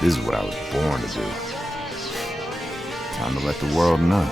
This is what I was born to do. Time to let the world know.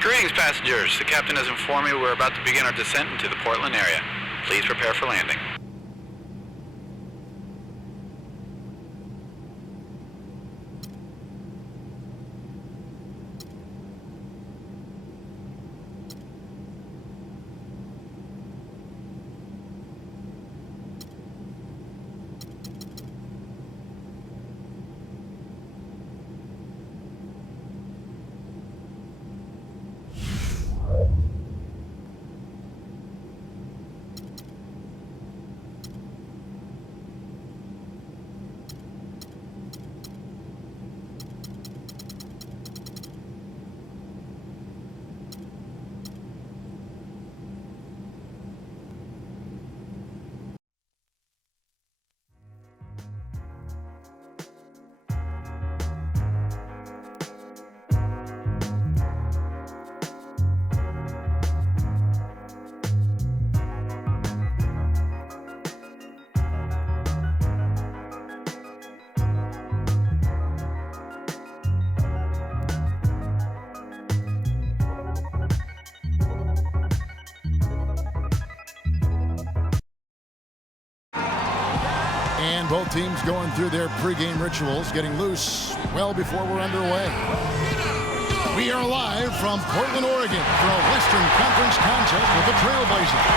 Greetings, passengers. The captain has informed me we're about to begin our descent into the Portland area. Please prepare for landing. And both teams going through their pregame rituals, getting loose well before we're underway. We are live from Portland, Oregon for a Western Conference contest with the Trailblazers.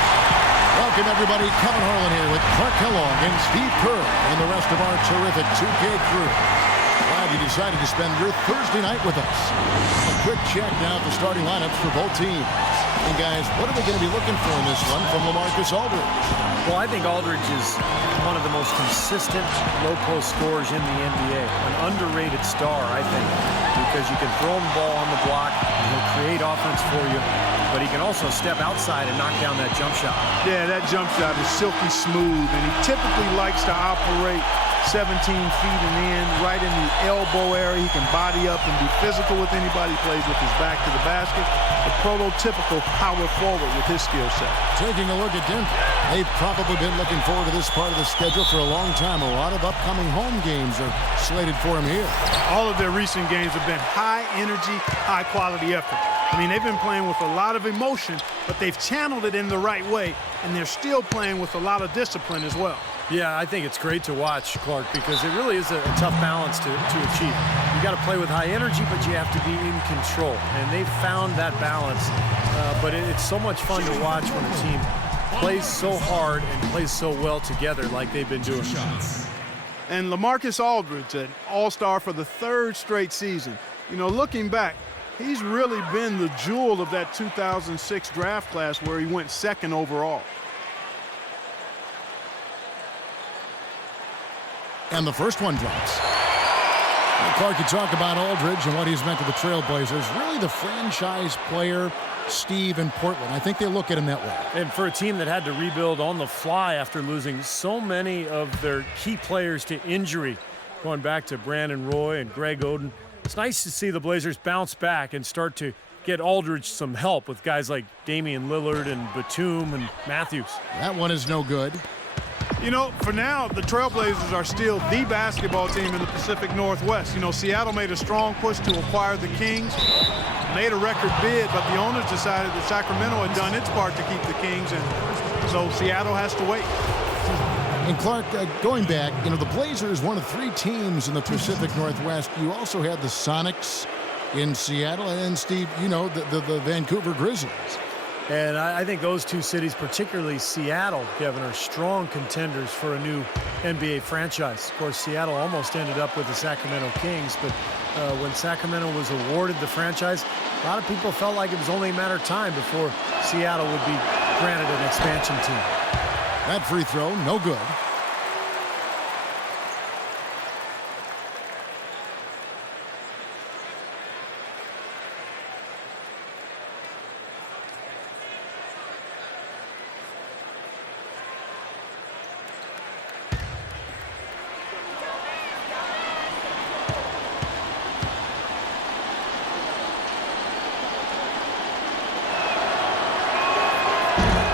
Welcome, everybody. Kevin Harlan here with Clark Kellogg and Steve Kerr and the rest of our terrific 2K crew. Glad you decided to spend your Thursday night with us. A quick check now at the starting lineups for both teams. And guys, what are we going to be looking for in this one from LaMarcus Aldridge? Well, I think Aldridge is one of the most consistent low-post scorers in the NBA. An underrated star, I think, because you can throw him the ball on the block, and he'll create offense for you, but he can also step outside and knock down that jump shot. Yeah, that jump shot is silky smooth, and he typically likes to operate 17 feet and in, right in the elbow area. He can body up and be physical with anybody. He plays with his back to the basket. A prototypical power forward with his skill set. Taking a look at Denver, they've probably been looking forward to this part of the schedule for a long time. A lot of upcoming home games are slated for him here. All of their recent games have been high energy, high quality effort. I mean, they've been playing with a lot of emotion, but they've channeled it in the right way, and they're still playing with a lot of discipline as well. Yeah, I think it's great to watch, Clark, because it really is a tough balance to achieve. You got to play with high energy, but you have to be in control, and they've found that balance. But it's so much fun to watch when a team plays so hard and plays so well together like they've been doing. And LaMarcus Aldridge, an all-star for the 3rd straight season. You know, looking back, he's really been the jewel of that 2006 draft class where he went 2nd overall. And the first one drops. Clark, you talk about Aldridge and what he's meant to the Trailblazers. Really the franchise player, Steve, in Portland. I think they look at him that way. And for a team that had to rebuild on the fly after losing so many of their key players to injury, going back to Brandon Roy and Greg Oden, it's nice to see the Blazers bounce back and start to get Aldridge some help with guys like Damian Lillard and Batum and Matthews. That one is no good. You know, for now, the Trailblazers are still the basketball team in the Pacific Northwest. You know, Seattle made a strong push to acquire the Kings, made a record bid, but the owners decided that Sacramento had done its part to keep the Kings, and so Seattle has to wait. And Clark, going back, you know, the Blazers, one of 3 teams in the Pacific Northwest. You also had the Sonics in Seattle, and Steve, you know, the Vancouver Grizzlies. And I think those 2 cities, particularly Seattle, Kevin, are strong contenders for a new NBA franchise. Of course, Seattle almost ended up with the Sacramento Kings, but when Sacramento was awarded the franchise, a lot of people felt like it was only a matter of time before Seattle would be granted an expansion team. That free throw, no good.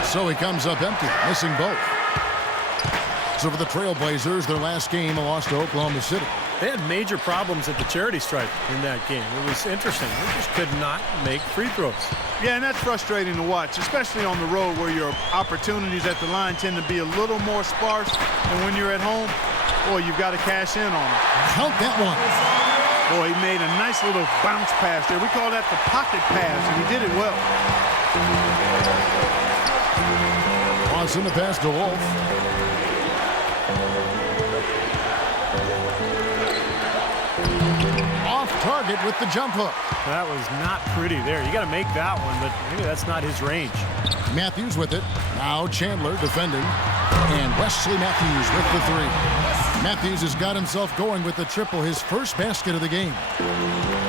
So he comes up empty, missing both. So for the Trailblazers, their last game, a loss to Oklahoma City. They had major problems at the charity stripe in that game. It was interesting. They just could not make free throws. Yeah, and that's frustrating to watch, especially on the road where your opportunities at the line tend to be a little more sparse than when you're at home. Boy, you've got to cash in on it. Count that one. Boy, he made a nice little bounce pass there. We call that the pocket pass, and he did it well. In the pass to Wolf. Off target with the jump hook. That was not pretty there. You got to make that one, but maybe that's not his range. Matthews with it. Now Chandler defending. And Wesley Matthews with the 3. Matthews has got himself going with the triple, his first basket of the game.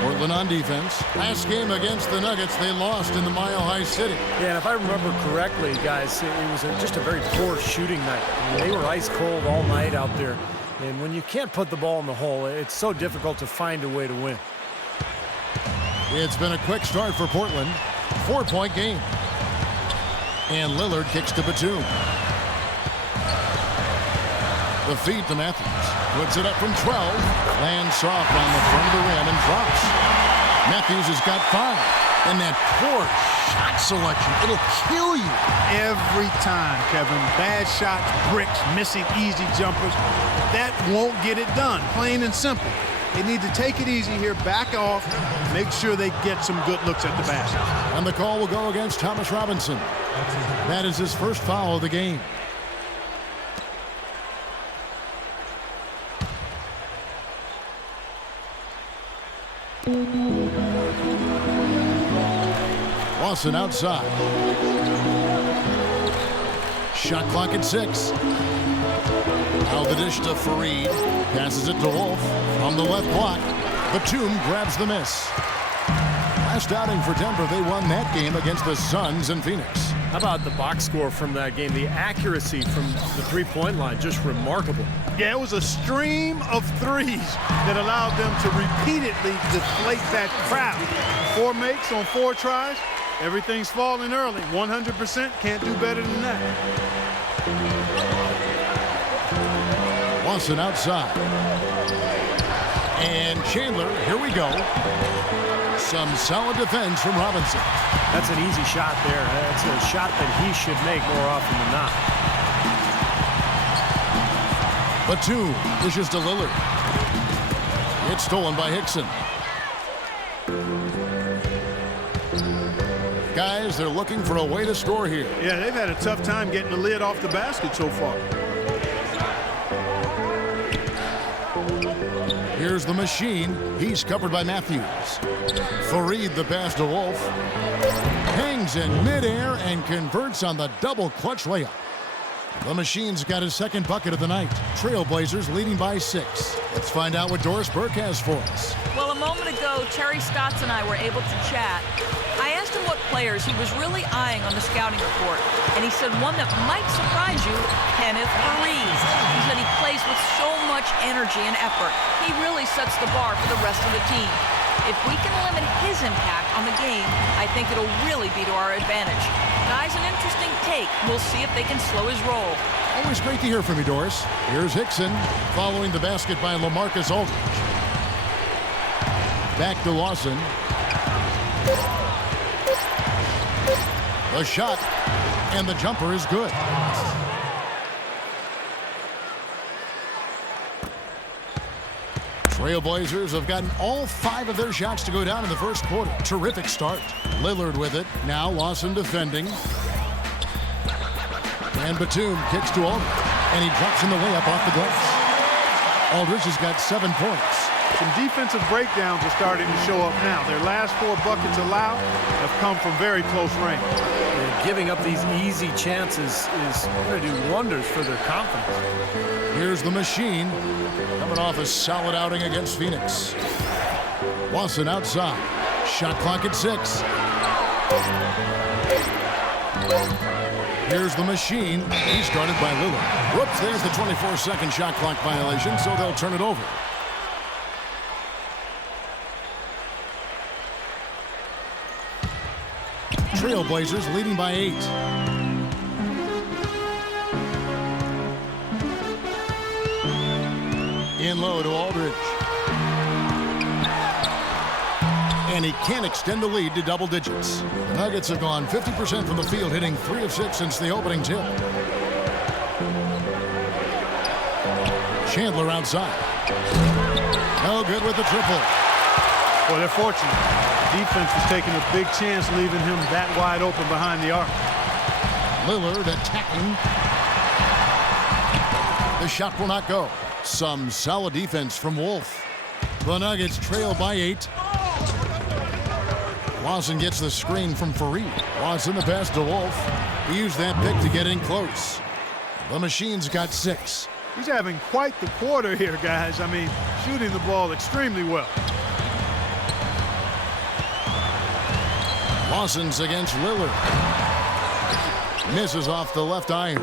Portland on defense. Last game against the Nuggets, they lost in the Mile High City. Yeah, and if I remember correctly, guys, it was just a very poor shooting night. I mean, they were ice cold all night out there. And when you can't put the ball in the hole, it's so difficult to find a way to win. It's been a quick start for Portland. 4-point game. And Lillard kicks to Batum. The feed to Matthews. Puts it up from 12. Lands soft on the front of the rim and drops. Matthews has got 5. And that poor shot selection, it'll kill you. Every time, Kevin. Bad shots, bricks, missing easy jumpers. That won't get it done, plain and simple. They need to take it easy here, back off, make sure they get some good looks at the basket. And the call will go against Thomas Robinson. That is his first foul of the game. Lawson outside. Shot clock at 6. Now the dish to Fareed. Passes it to Wolf from the left block. Batum grabs the miss. Last outing for Denver, they won that game against the Suns in Phoenix. How about the box score from that game? The accuracy from the three-point line, just remarkable. Yeah, it was a stream of threes that allowed them to repeatedly deflate that crowd. 4 makes on 4 tries. Everything's falling early. 100%, can't do better than that. Lawson outside. And Chandler, here we go. Some solid defense from Robinson. That's an easy shot there. That's a shot that he should make more often than not. Batum dishes to Lillard. It's stolen by Hickson. Guys, they're looking for a way to score here. Yeah, they've had a tough time getting the lid off the basket so far. Here's the machine. He's covered by Matthews. Fareed the pass to Wolf. Hangs in midair and converts on the double clutch layup. The machine's got his second bucket of the night. Trailblazers leading by 6. Let's find out what Doris Burke has for us. Well, a moment ago, Terry Stotts and I were able to chat. I asked him what players he was really eyeing on the scouting report, and he said one that might surprise you, Kenneth Fareed. He said he plays with so much energy and effort. He really sets the bar for the rest of the team. If we can limit his impact on the game, I think it'll really be to our advantage. Guy's an interesting take. We'll see if they can slow his roll. Always great to hear from you, Doris. Here's Hickson following the basket by LaMarcus Aldridge. Back to Lawson. The shot, and the jumper is good. Trailblazers have gotten all 5 of their shots to go down in the first quarter. Terrific start. Lillard with it. Now Lawson defending. And Batum kicks to Aldridge. And he drops in the layup off the glass. Aldridge has got 7 points. Some defensive breakdowns are starting to show up now. Their last 4 buckets allowed have come from very close range. And giving up these easy chances is going to do wonders for their confidence. Here's the machine, coming off a solid outing against Phoenix. Lawson outside. Shot clock at 6. Here's the machine. He started by Lillard. Whoops, there's the 24-second shot clock violation, so they'll turn it over. Trailblazers leading by 8. In low to Aldridge. And he can't extend the lead to double digits. The Nuggets have gone 50% from the field, hitting 3 of 6 since the opening tip. Chandler outside. No good with the triple. Well, they're fortunate. Defense was taking a big chance leaving him that wide open behind the arc. Lillard attacking. The shot will not go. Some solid defense from Wolf. The Nuggets trail by 8. Lawson gets the screen from Fareed. Lawson the pass to Wolf. He used that pick to get in close. The machine's got 6. He's having quite the quarter here, guys. I mean, shooting the ball extremely well. Lawson's against Lillard. Misses off the left iron.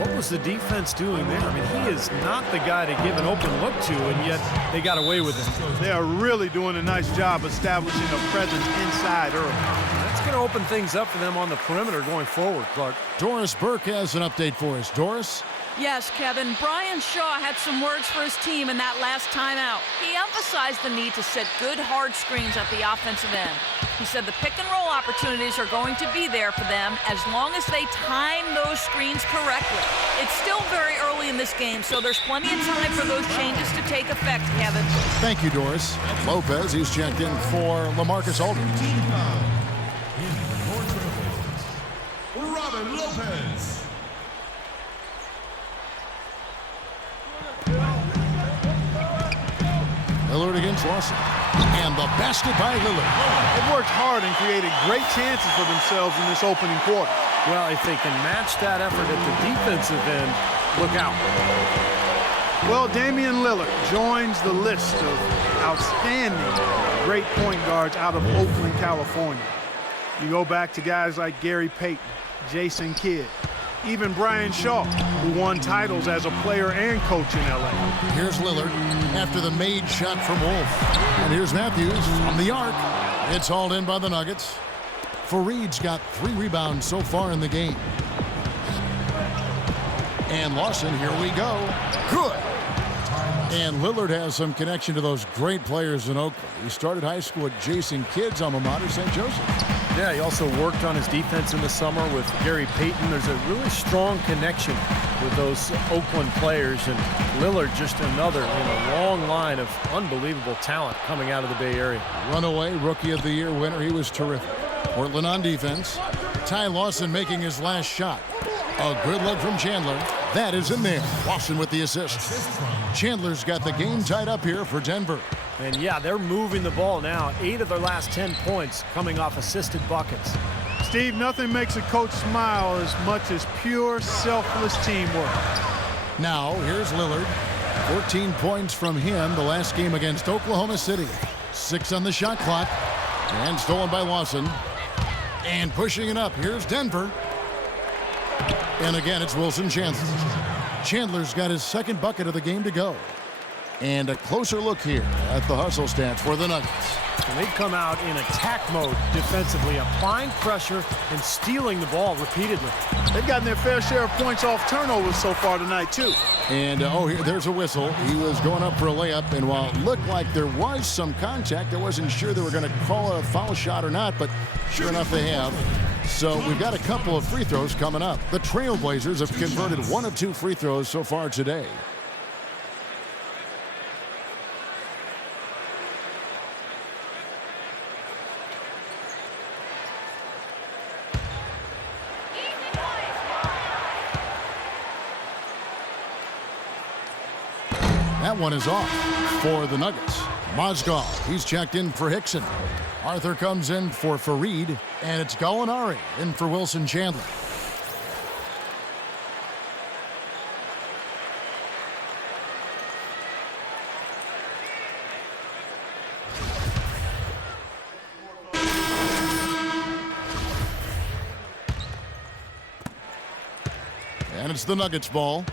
What was the defense doing there? I mean, he is not the guy to give an open look to, and yet they got away with it. They are really doing a nice job establishing a presence inside early. That's going to open things up for them on the perimeter going forward, Clark. Doris Burke has an update for us. Doris? Yes, Kevin. Brian Shaw had some words for his team in that last timeout. He emphasized the need to set good, hard screens at the offensive end. He said the pick-and-roll opportunities are going to be there for them as long as they time those screens correctly. It's still very early in this game, so there's plenty of time for those changes to take effect, Kevin. Thank you, Doris. Lopez, he's checked in for LaMarcus Aldridge. Robin Lopez. Lillard against Lawson. And the basket by Lillard. They've worked hard and created great chances for themselves in this opening quarter. Well, if they can match that effort at the defensive end, look out. Well, Damian Lillard joins the list of outstanding great point guards out of Oakland, California. You go back to guys like Gary Payton, Jason Kidd, even Brian Shaw, who won titles as a player and coach in L.A. Here's Lillard after the made shot from Wolf. And here's Matthews from the arc. It's hauled in by the Nuggets. Fareed's got 3 rebounds so far in the game. And Lawson, here we go. Good. And Lillard has some connection to those great players in Oakland. He started high school at Jason Kidd's alma mater, St. Joseph. Yeah, he also worked on his defense in the summer with Gary Payton. There's a really strong connection with those Oakland players, and Lillard just another in a long line of unbelievable talent coming out of the Bay Area. Runaway Rookie of the Year winner. He was terrific. Portland on defense. Ty Lawson making his last shot. A good look from Chandler. That is in there. Lawson with the assist. Chandler's got the game tied up here for Denver. And yeah, they're moving the ball now. 8 of their last 10 points coming off assisted buckets. Steve, nothing makes a coach smile as much as pure, selfless teamwork. Now, here's Lillard. 14 points from him the last game against Oklahoma City. 6 on the shot clock. And stolen by Lawson. And pushing it up, here's Denver. And again, it's Wilson Chandler. Chandler's got his second bucket of the game to go. And a closer look here at the hustle stats for the Nuggets. And they've come out in attack mode defensively, applying pressure and stealing the ball repeatedly. They've gotten their fair share of points off turnovers so far tonight, too. And, there's a whistle. He was going up for a layup, and while it looked like there was some contact, I wasn't sure they were going to call a foul shot or not, but sure enough they have. So we've got a couple of free throws coming up. The Trailblazers have converted 1 of 2 free throws so far today. That one is off for the Nuggets. Mozgov, he's checked in for Hickson. Arthur comes in for Fareed, and it's Gallinari in for Wilson Chandler. And it's the Nuggets ball.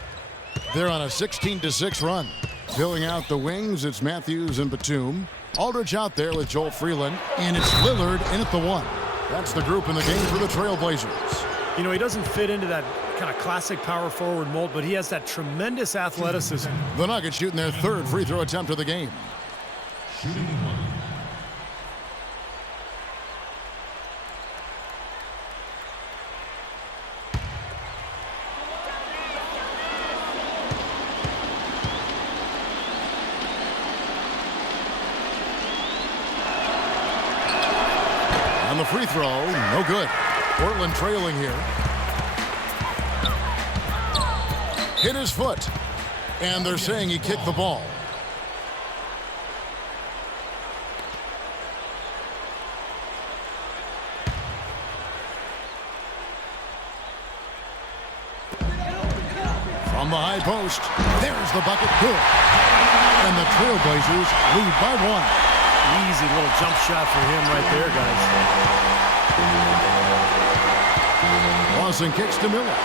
They're on a 16-6 run. Filling out the wings, it's Matthews and Batum. Aldridge out there with Joel Freeland. And it's Lillard in at the 1. That's the group in the game for the Trailblazers. You know, he doesn't fit into that kind of classic power forward mold, but he has that tremendous athleticism. The Nuggets shooting their 3rd free throw attempt of the game. On the free throw, no good. Portland trailing here. Hit his foot. And they're saying he kicked the ball. From the high post, there's the bucket, good. And the Trailblazers lead by 1. Easy little jump shot for him right there, guys. Lawson kicks to Miller.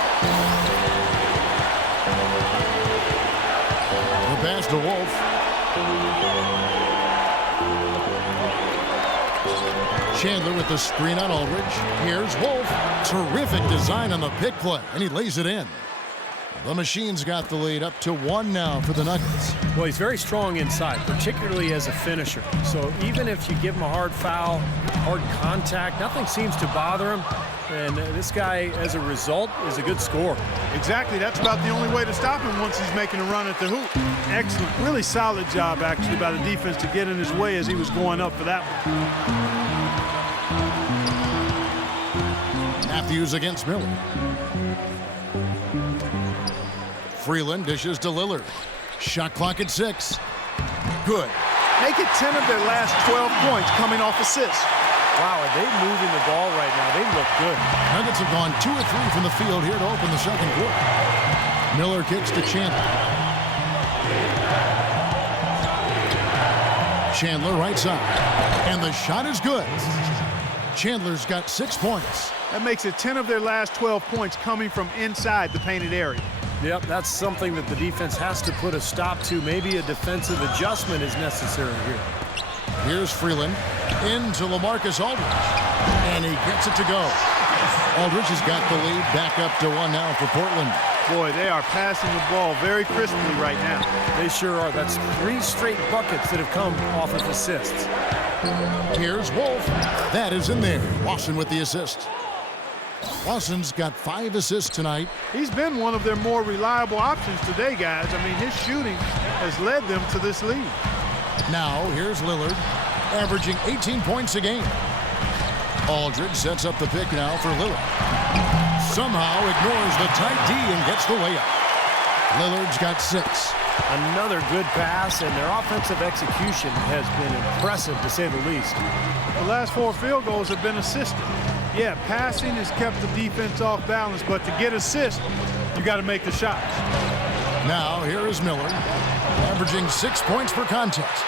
The pass to Wolf. Chandler with the screen on Aldridge. Here's Wolf. Terrific design on the pick play, and he lays it in. The Machine's got the lead up to 1 now for the Nuggets. Well, he's very strong inside, particularly as a finisher. So even if you give him a hard foul, hard contact, nothing seems to bother him. And this guy, as a result, is a good scorer. Exactly. That's about the only way to stop him once he's making a run at the hoop. Excellent. Really solid job, actually, by the defense to get in his way as he was going up for that one. Matthews against Miller. Freeland dishes to Lillard. Shot clock at 6. Good. Make it 10 of their last 12 points coming off assists. Wow, are they moving the ball right now? They look good. Nuggets have gone 2 of 3 from the field here to open the second quarter. Miller kicks to Chandler. Chandler right side. And the shot is good. Chandler's got 6 points. That makes it 10 of their last 12 points coming from inside the painted area. Yep, that's something that the defense has to put a stop to. Maybe a defensive adjustment is necessary here. Here's Freeland into LaMarcus Aldridge. And he gets it to go. Aldridge has got the lead back up to 1 now for Portland. Boy, they are passing the ball very crisply right now. They sure are. That's 3 straight buckets that have come off of assists. Here's Wolf. That is in there. Lawson with the assist. Lawson's got 5 assists tonight. He's been one of their more reliable options today, guys. I mean, his shooting has led them to this lead. Now, here's Lillard, averaging 18 points a game. Aldridge sets up the pick now for Lillard. Somehow ignores the tight D and gets the layup. Lillard's got 6. Another good pass, and their offensive execution has been impressive, to say the least. The last 4 field goals have been assisted. Yeah, passing has kept the defense off balance, but to get assists, you got to make the shots. Now, here is Miller, averaging 6 points per contest.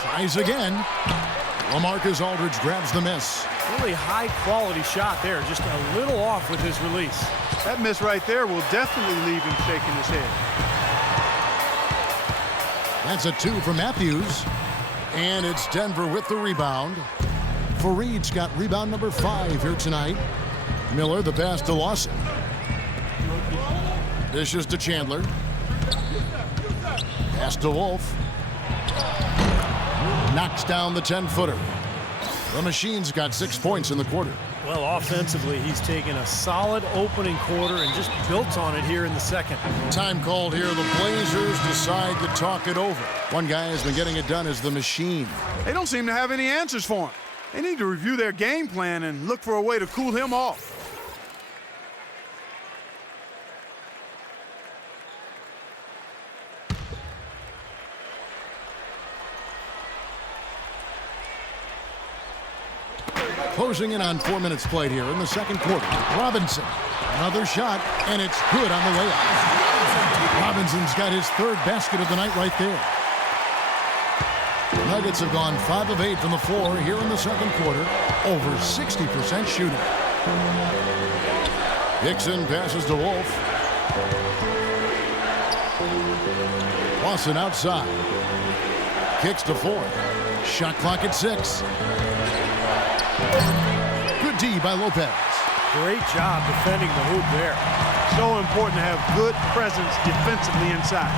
Tries again. LaMarcus Aldridge grabs the miss. Really high-quality shot there, just a little off with his release. That miss right there will definitely leave him shaking his head. That's a 2 for Matthews. And it's Denver with the rebound. Fareed's got rebound number 5 here tonight. Miller, the pass to Lawson. Dishes to Chandler. Pass to Wolf. Knocks down the 10-footer. The Machine's got 6 points in the quarter. Well, offensively, he's taken a solid opening quarter and just built on it here in the second. Time called here. The Blazers decide to talk it over. One guy has been getting it done as the Machine. They don't seem to have any answers for him. They need to review their game plan and look for a way to cool him off. Closing in on 4 minutes played here in the second quarter. Robinson, another shot, and it's good on the layup. Robinson's got his 3rd basket of the night right there. Nuggets have gone 5 of 8 from the floor here in the second quarter, over 60% shooting. Dixon passes to Wolf. Lawson outside. Kicks to Ford. Shot clock at 6. Good D by Lopez. Great job defending the hoop there. So important to have good presence defensively inside.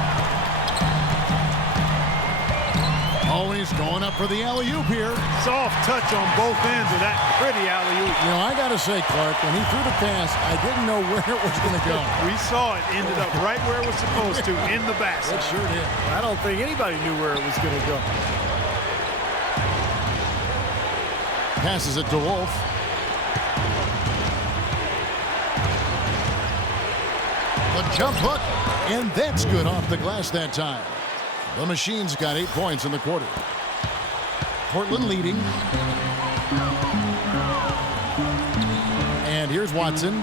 Oh, he's going up for the alley-oop here. Soft touch on both ends of that pretty alley-oop. You know, I got to say, Clark, when he threw the pass, I didn't know where it was going to go. We saw it ended up right where it was supposed to, in the basket. It sure did. I don't think anybody knew where it was going to go. Passes it to Wolf. The jump hook, and that's good off the glass that time. The Machine's got 8 points in the quarter. Portland leading. And here's Watson.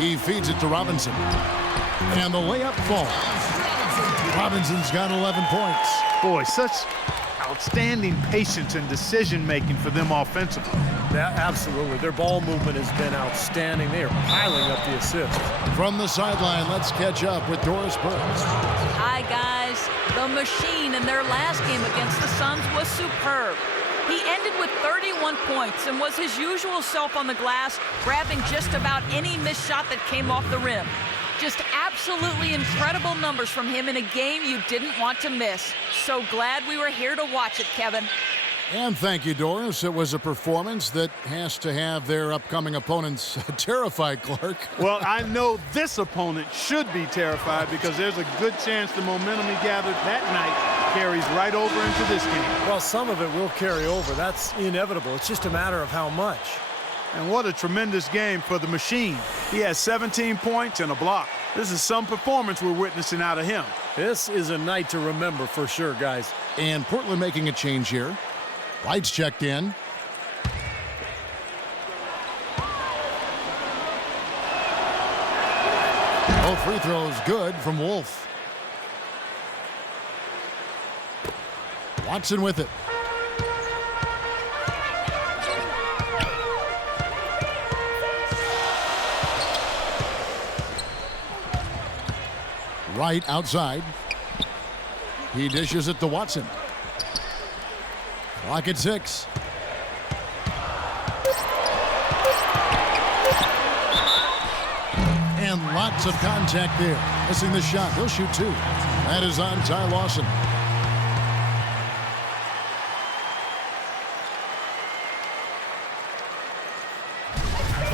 He feeds it to Robinson. And the layup falls. Robinson's got 11 points. Boy, such outstanding patience and decision-making for them offensively. Yeah, absolutely. Their ball movement has been outstanding. They are piling up the assists. From the sideline, let's catch up with Doris Burns. Hi, guys. The Machine in their last game against the Suns was superb. He ended with 31 points and was his usual self on the glass, grabbing just about any missed shot that came off the rim. Just absolutely incredible numbers from him in a game you didn't want to miss. So glad we were here to watch it, Kevin. And thank you, Doris. It was a performance that has to have their upcoming opponents terrified, Clark. Well, I know this opponent should be terrified because there's a good chance the momentum he gathered that night carries right over into this game. Well, some of it will carry over. That's inevitable. It's just a matter of how much. And what a tremendous game for the Machine. He has 17 points and a block. This is some performance we're witnessing out of him. This is a night to remember for sure, guys. And Portland making a change here. Lights checked in. Both free throws good from Wolf. Watson with it. Right outside. He dishes it to Watson. Clock at 6. And lots of contact there. Missing the shot. He'll shoot 2. That is on Ty Lawson.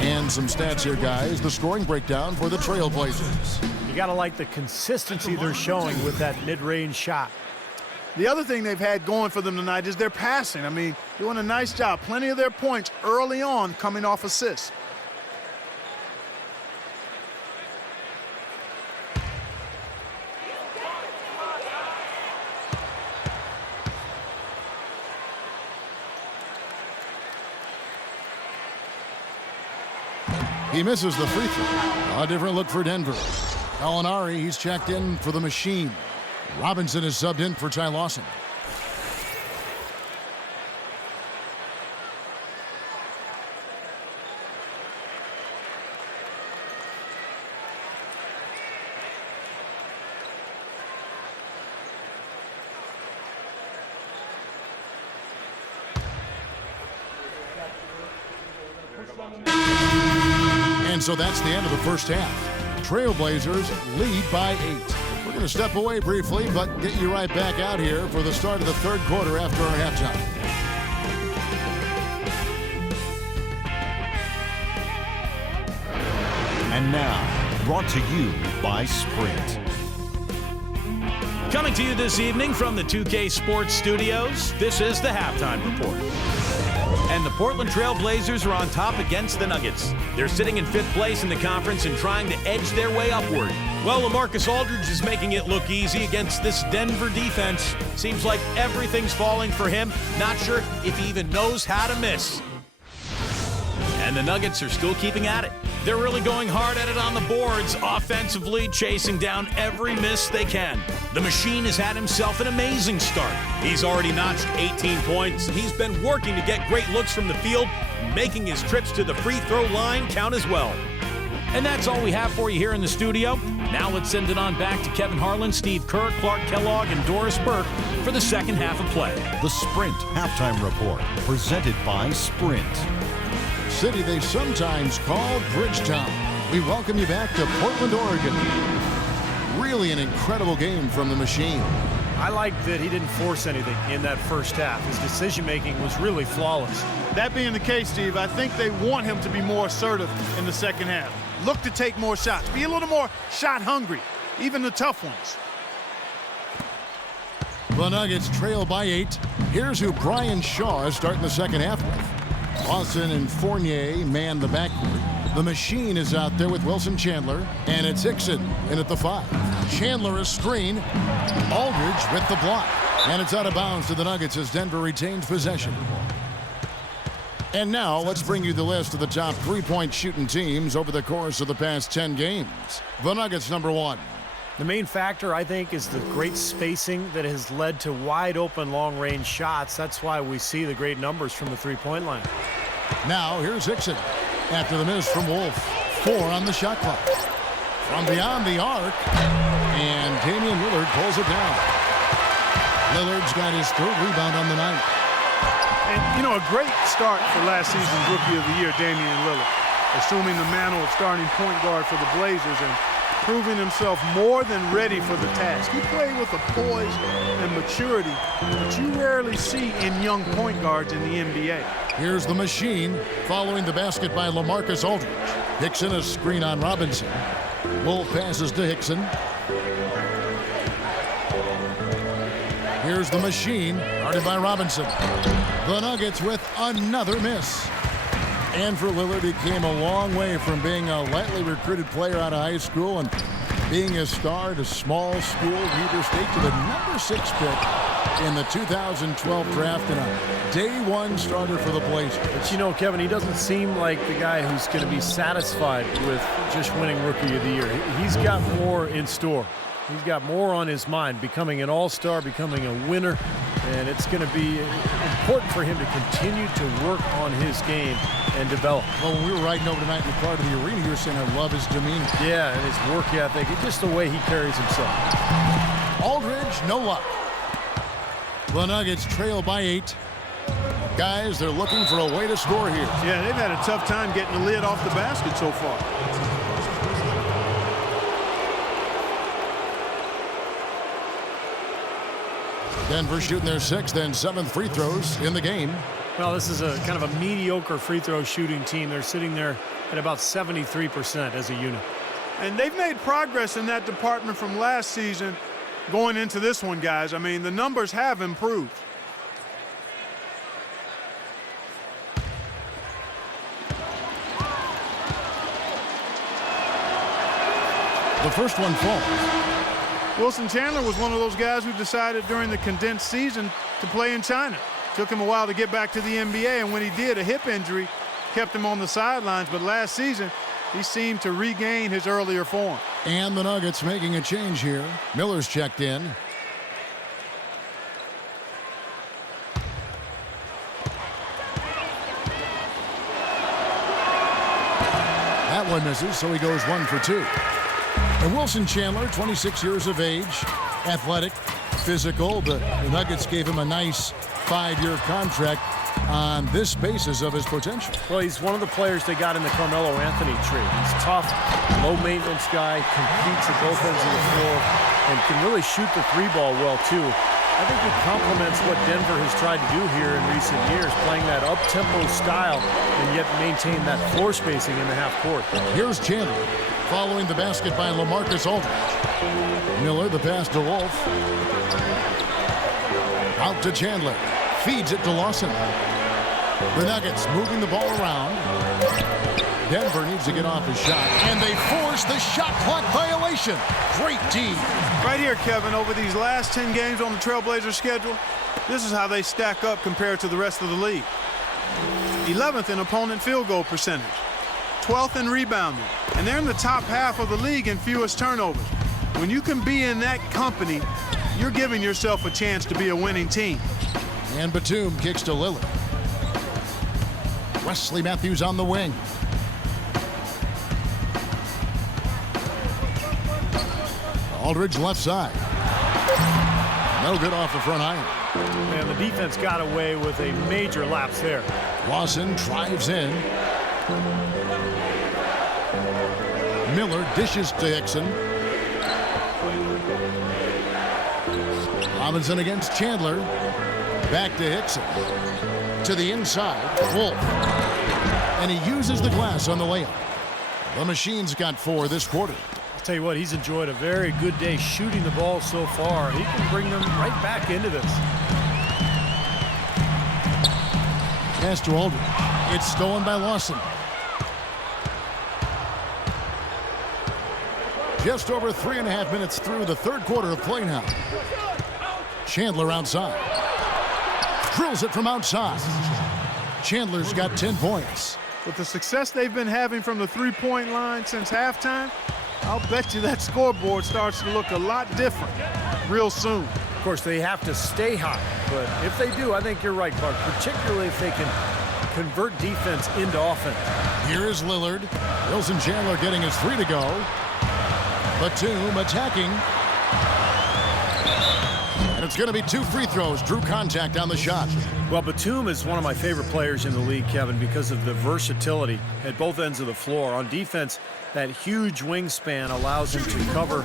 And some stats here, guys. The scoring breakdown for the Trailblazers. You got to like the consistency they're showing with that mid-range shot. The other thing they've had going for them tonight is their passing. I mean, doing a nice job. Plenty of their points early on coming off assists. He misses the free throw. A different look for Denver. Gallinari, he's checked in for the machine. Robinson is subbed in for Ty Lawson. And so that's the end of the first half. Trailblazers lead by 8. We're going to step away briefly, but get you right back out here for the start of the third quarter after our halftime. And now, brought to you by Sprint. Coming to you this evening from the 2K Sports Studios, this is the Halftime Report. And the Portland Trail Blazers are on top against the Nuggets. They're sitting in 5th place in the conference and trying to edge their way upward. Well, LaMarcus Aldridge is making it look easy against this Denver defense. Seems like everything's falling for him. Not sure if he even knows how to miss. And the Nuggets are still keeping at it. They're really going hard at it on the boards, offensively chasing down every miss they can. The machine has had himself an amazing start. He's already notched 18 points, and he's been working to get great looks from the field, making his trips to the free throw line count as well. And that's all we have for you here in the studio. Now let's send it on back to Kevin Harlan, Steve Kerr, Clark Kellogg, and Doris Burke for the second half of play. The Sprint Halftime Report, presented by Sprint. City they sometimes call Bridgetown. We welcome you back to Portland, Oregon. Really an incredible game from the machine. I like that he didn't force anything in that first half. His decision-making was really flawless. That being the case, Steve, I think they want him to be more assertive in the second half. Look to take more shots. Be a little more shot hungry, even the tough ones. The Nuggets trail by 8. Here's who Brian Shaw is starting the second half with. Lawson and Fournier man the backcourt. The machine is out there with Wilson Chandler, and it's Hickson in at the 5. Chandler a screen. Aldridge with the block. And it's out of bounds to the Nuggets as Denver retains possession. And now let's bring you the list of the top three-point shooting teams over the course of the past 10 games. The Nuggets number 1. The main factor, I think, is the great spacing that has led to wide-open long-range shots. That's why we see the great numbers from the three-point line. Now here's Hickson. After the miss from Wolf. 4 on the shot clock. From beyond the arc. And Damian Lillard pulls it down. Lillard's got his 3rd rebound on the night. And, you know, a great start for last season's Rookie of the Year, Damian Lillard. Assuming the mantle of starting point guard for the Blazers and proving himself more than ready for the task. He played with a poise and maturity that you rarely see in young point guards in the NBA. Here's the machine following the basket by LaMarcus Aldridge. Hickson a screen on Robinson. Wolf passes to Hickson. Here's the machine guarded by Robinson. The Nuggets with another miss. And for Lillard, he came a long way from being a lightly recruited player out of high school and being a star at a small school, Weber State, to the number 6 pick in the 2012 draft and a day 1 starter for the Blazers. But you know, Kevin, he doesn't seem like the guy who's going to be satisfied with just winning Rookie of the Year. He's got more in store. He's got more on his mind, becoming an all-star, becoming a winner, and it's going to be important for him to continue to work on his game and develop. Well, when we were riding over tonight in the car to the arena, you were saying I love his demeanor. Yeah, and his work ethic, and just the way he carries himself. Aldridge, no luck. The Nuggets trail by 8. Guys, they're looking for a way to score here. Yeah, they've had a tough time getting the lid off the basket so far. Denver shooting their 6th and 7th free throws in the game. Well, this is a kind of a mediocre free throw shooting team. They're sitting there at about 73% as a unit. And they've made progress in that department from last season going into this one, guys. I mean, the numbers have improved. The first one falls. Wilson Chandler was one of those guys who decided during the condensed season to play in China. Took him a while to get back to the NBA, and when he did, a hip injury kept him on the sidelines. But last season, He seemed to regain his earlier form. And the Nuggets making a change here. Miller's checked in. That one misses, so he goes 1 for 2. And Wilson Chandler, 26 years of age, athletic, physical. The Nuggets gave him a nice 5-year contract on this basis of his potential. Well, he's one of the players they got in the Carmelo Anthony trade. He's tough, low-maintenance guy, competes at both ends of the floor, and can really shoot the 3-ball well, too. I think he complements what Denver has tried to do here in recent years, playing that up-tempo style and yet maintain that floor spacing in the half court. Here's Chandler following the basket by LaMarcus Aldridge. Miller, the pass to Wolf. Out to Chandler. Feeds it to Lawson. The Nuggets moving the ball around. Denver needs to get off his shot, and they force the shot clock violation. Great D. Right here, Kevin, over these last 10 games on the Trailblazers schedule, this is how they stack up compared to the rest of the league. 11th in opponent field goal percentage, 12th in rebounding, and they're in the top half of the league in fewest turnovers. When you can be in that company, you're giving yourself a chance to be a winning team. And Batum kicks to Lillard. Wesley Matthews on the wing. Aldridge left side. No good off the front iron. And the defense got away with a major lapse there. Lawson drives in. Miller dishes to Hickson. Robinson against Chandler. Back to Hickson. To the inside. Wolf. And he uses the glass on the layup. The Machine's got 4 this quarter. I'll tell you what, he's enjoyed a very good day shooting the ball so far. He can bring them right back into this. Pass to Aldridge. It's stolen by Lawson. Just over 3.5 minutes through the third quarter of play now. Chandler outside. Drills it from outside. Chandler's got 10 points. With the success they've been having from the three-point line since halftime, I'll bet you that scoreboard starts to look a lot different real soon. Of course, they have to stay hot, but if they do, I think you're right, Clark, particularly if they can convert defense into offense. Here is Lillard. Wilson Chandler getting his 3 to go. Batum attacking. And it's going to be 2 free throws. Drew contact on the shot. Well, Batum is one of my favorite players in the league, Kevin, because of the versatility at both ends of the floor. On defense, that huge wingspan allows him to cover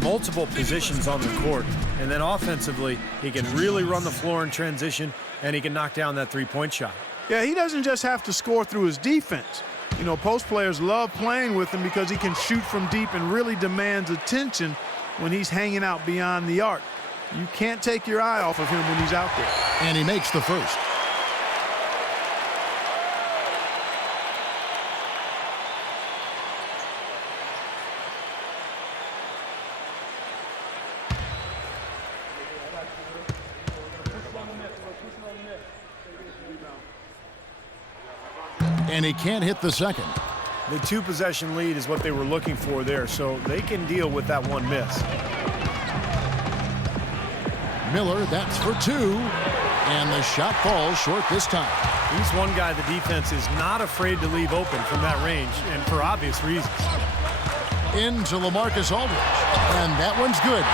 multiple positions on the court. And then offensively, he can really run the floor in transition, and he can knock down that three-point shot. Yeah, he doesn't just have to score through his defense. You know, post players love playing with him because he can shoot from deep and really demands attention when he's hanging out beyond the arc. You can't take your eye off of him when he's out there. And he makes the first. And he can't hit the second. The 2-possession lead is what they were looking for there, so they can deal with that one miss. Miller, that's for 2. And the shot falls short this time. He's one guy the defense is not afraid to leave open from that range, and for obvious reasons. Into LaMarcus Aldridge. And that one's good.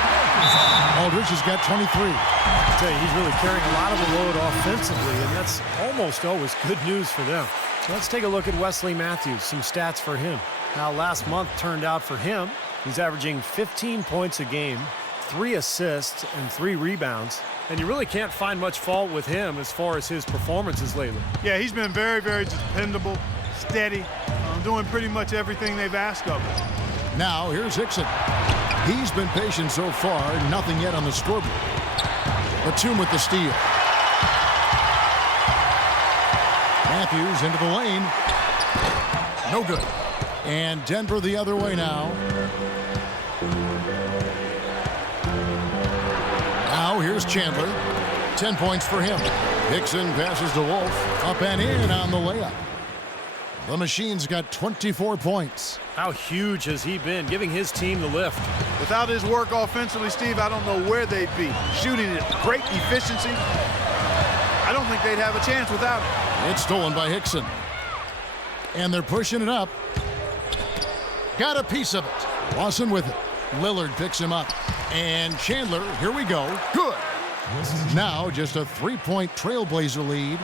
Aldridge has got 23. I tell you, he's really carrying a lot of the load offensively, and that's almost always good news for them. So let's take a look at Wesley Matthews, some stats for him. How last month turned out for him. He's averaging 15 points a game, 3 assists, and 3 rebounds. And you really can't find much fault with him as far as his performances lately. Yeah, he's been very, very dependable, steady, doing pretty much everything they've asked of him. Now, here's Hickson. He's been patient so far, nothing yet on the scoreboard. Batum with the steal. Matthews into the lane. No good. And Denver the other way now. Now here's Chandler. 10 points for him. Hickson passes to Wolf. Up and in on the layup. The machine's got 24 points. How huge has he been, giving his team the lift? Without his work offensively, Steve, I don't know where they'd be. Shooting at great efficiency. I don't think they'd have a chance without him. It's stolen by Hickson. And they're pushing it up. Got a piece of it. Lawson with it. Lillard picks him up. And Chandler, here we go. Good. Now just a 3-point Trailblazer lead.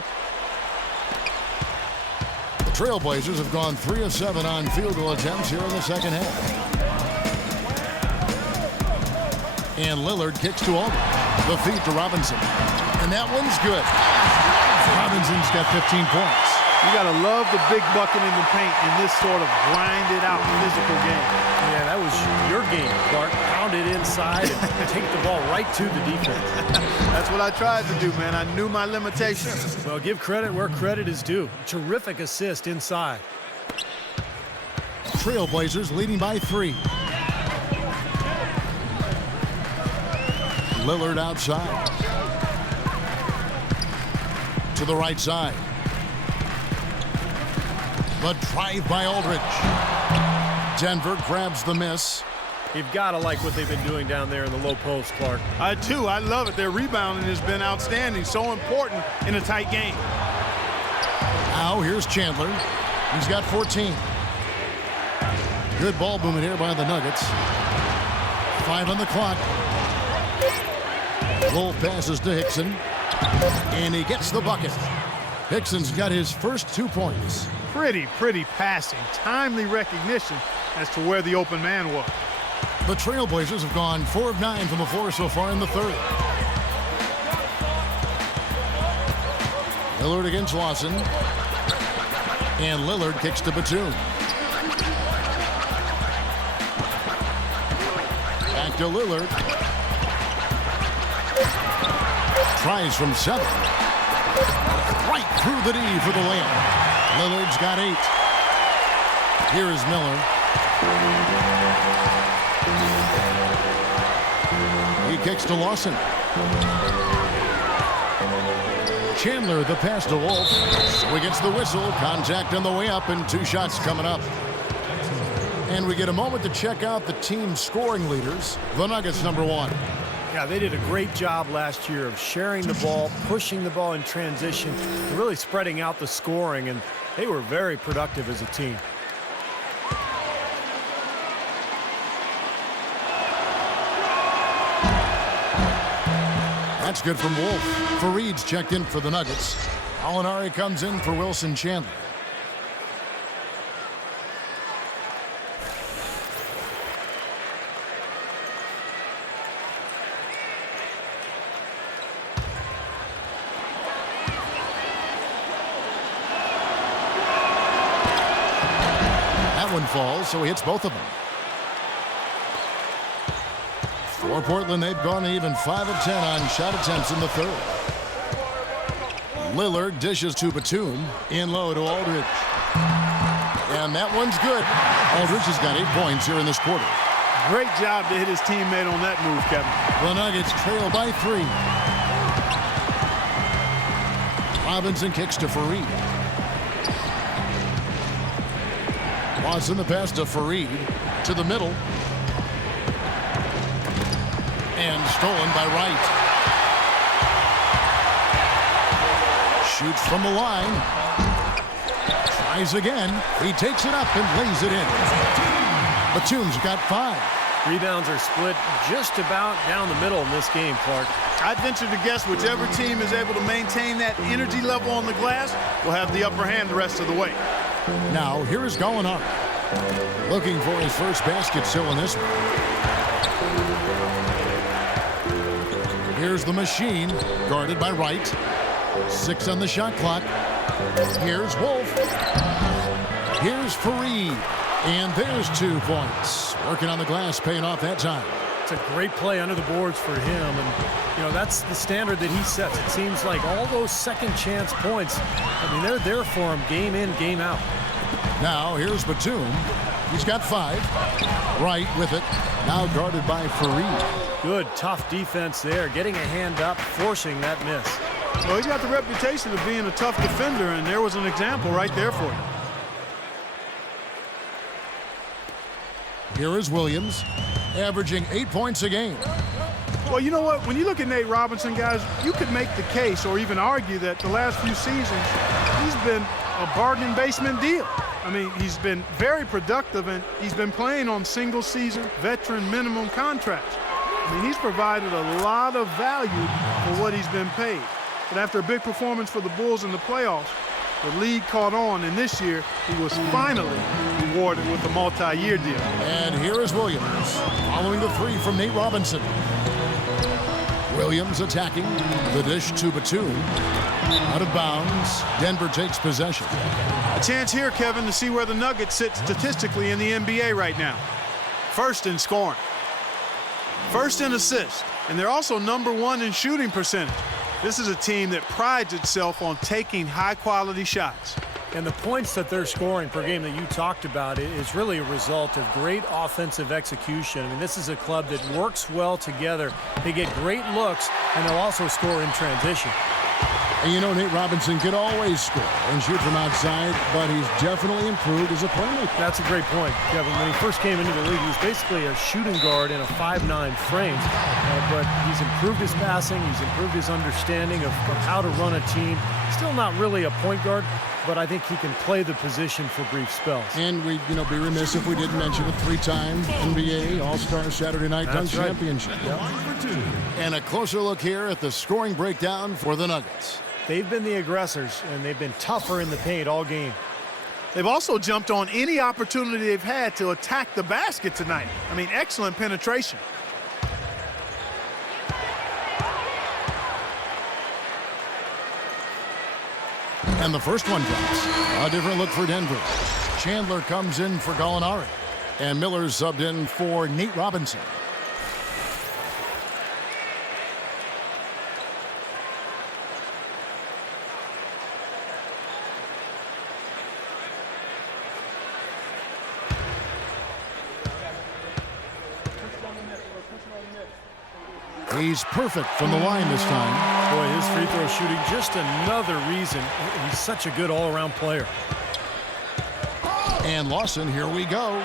The Trailblazers have gone 3 of 7 on field goal attempts here in the second half. And Lillard kicks to Aldridge. The feed to Robinson. And that one's good. Robinson's got 15 points. You got to love the big bucket in the paint in this sort of grinded out physical game. Yeah, that was your game, Clark. Pound it inside and take the ball right to the defense. That's what I tried to do, man. I knew my limitations. Well, give credit where credit is due. Terrific assist inside. Trailblazers leading by 3. Lillard outside. To the right side. The drive by Aldridge. Denver grabs the miss. You've got to like what they've been doing down there in the low post, Clark. I do. I love it. Their rebounding has been outstanding. So important in a tight game. Now here's Chandler. He's got 14. Good ball movement here by the Nuggets. 5 on the clock. Wolf passes to Hickson. And he gets the bucket. Hickson's got his first 2 points. Pretty passing. Timely recognition as to where the open man was. The Trailblazers have gone 4 of 9 from the floor so far in the third. Lillard against Lawson. And Lillard kicks to Batum. Back to Lillard. Tries from 7. Right through the D for the layup. Lillard's got 8. Here is Miller. He kicks to Lawson. Chandler the pass to Wolf. So he gets the whistle. Contact on the way up and 2 shots coming up. And we get a moment to check out the team's scoring leaders. The Nuggets number 1. Yeah, they did a great job last year of sharing the ball, pushing the ball in transition, and really spreading out the scoring, and they were very productive as a team. That's good from Wolf. Fareed's checked in for the Nuggets. Alinari comes in for Wilson Chandler. Falls, so he hits both of them. For Portland, they've gone even 5 of 10 on shot attempts in the third. Lillard dishes to Batum. In low to Aldridge. And that one's good. Aldridge has got 8 points here in this quarter. Great job to hit his teammate on that move, Kevin. The Nuggets trail by 3. Robinson kicks to Fareed. Lawson the pass to Fareed. To the middle. And stolen by Wright. Shoots from the line. Tries again. He takes it up and lays it in. Batum's got 5. Rebounds are split just about down the middle in this game, Clark. I'd venture to guess whichever team is able to maintain that energy level on the glass will have the upper hand the rest of the way. Now, here is Gallinari. Looking for his first basket still in this one. Here's the machine, guarded by Wright. 6 on the shot clock. Here's Wolf. Here's Fareed. And there's 2 points. Working on the glass, paying off that time. It's a great play under the boards for him. And, you know, that's the standard that he sets. It seems like all those second chance points, I mean, they're there for him game in, game out. Now, here's Batum. He's got 5. Wright with it. Now guarded by Fareed. Good, tough defense there. Getting a hand up, forcing that miss. Well, he's got the reputation of being a tough defender, and there was an example right there for you. Here is Williams, averaging 8 points a game. Well, you know what? When you look at Nate Robinson, guys, you could make the case or even argue that the last few seasons, he's been a bargain basement deal. I mean, he's been very productive, and he's been playing on single-season veteran minimum contracts. I mean, he's provided a lot of value for what he's been paid. But after a big performance for the Bulls in the playoffs, the league caught on, and this year he was finally rewarded with a multi-year deal. And here is Williams, following the three from Nate Robinson. Williams attacking, the dish to Batum. Out of bounds, Denver takes possession. A chance here, Kevin, to see where the Nuggets sit statistically in the NBA right now. First in scoring, first in assists, and they're also #1 in shooting percentage. This is a team that prides itself on taking high-quality shots. And the points that they're scoring per game that you talked about is really a result of great offensive execution. I mean, this is a club that works well together. They get great looks, and they'll also score in transition. And you know, Nate Robinson could always score and shoot from outside, but he's definitely improved as a playmaker. That's a great point, Kevin. When he first came into the league, he was basically a shooting guard in a 5'9" frame. But he's improved his passing, he's improved his understanding of how to run a team. Still not really a point guard, but I think he can play the position for brief spells. And we'd be remiss if we didn't mention a 3-time NBA All-Star Saturday Night Dunk Championship. Yep. And a closer look here at the scoring breakdown for the Nuggets. They've been the aggressors, and they've been tougher in the paint all game. They've also jumped on any opportunity they've had to attack the basket tonight. I mean, excellent penetration. And the first one drops. A different look for Denver. Chandler comes in for Gallinari. And Miller's subbed in for Nate Robinson. He's perfect from the line this time. Boy, his free throw shooting, just another reason he's such a good all-around player. And Lawson, here we go.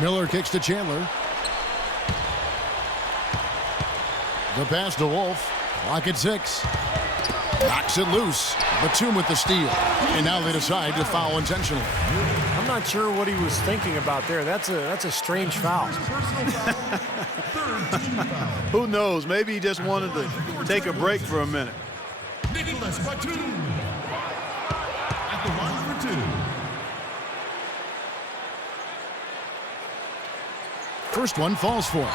Miller kicks to Chandler. The pass to Wolf. Clock at 6. Knocks it loose. Batum with the steal. And now they decide to foul intentionally. I'm not sure what he was thinking about there. That's a strange foul. Who knows? Maybe he just wanted to take a break for a minute. Nicholas Batum at the line for 2. First one falls for him.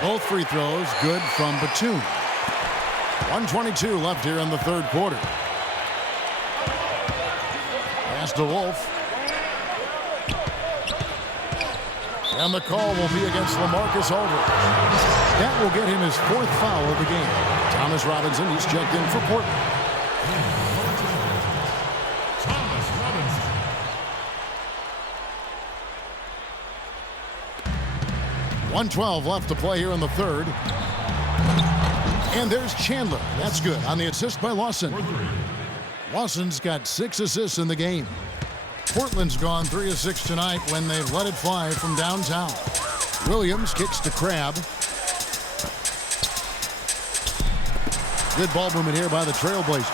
Both free throws good from Batum. 1:22 left here in the third quarter. Pass to Wolf. And the call will be against LaMarcus Aldridge. That will get him his 4th foul of the game. Thomas Robinson, he's checked in for Portland. Thomas Robinson. .112 left to play here in the third. And there's Chandler. That's good on the assist by Lawson. Lawson's got 6 assists in the game. Portland's gone 3 of 6 tonight when they've let it fly from downtown. Williams kicks to Crab. Good ball movement here by the Trailblazers.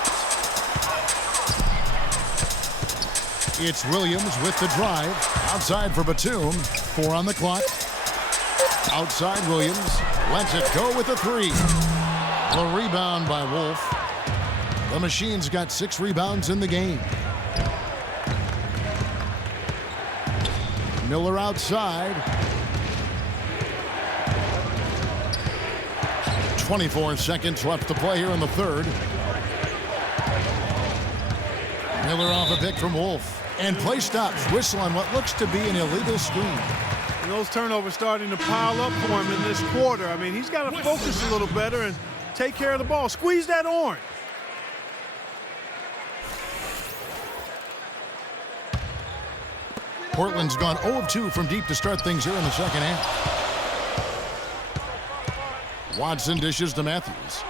It's Williams with the drive. Outside for Batum. 4 on the clock. Outside Williams. Lets it go with a 3. The rebound by Wolf. The Machine's got 6 rebounds in the game. Miller outside. 24 seconds left to play here in the third. Miller off a pick from Wolf. And play stops. Whistle on what looks to be an illegal screen. And those turnovers starting to pile up for him in this quarter. I mean, he's got to focus a little better and take care of the ball. Squeeze that orange. Portland's gone 0 of 2 from deep to start things here in the second half. Watson dishes to Matthews.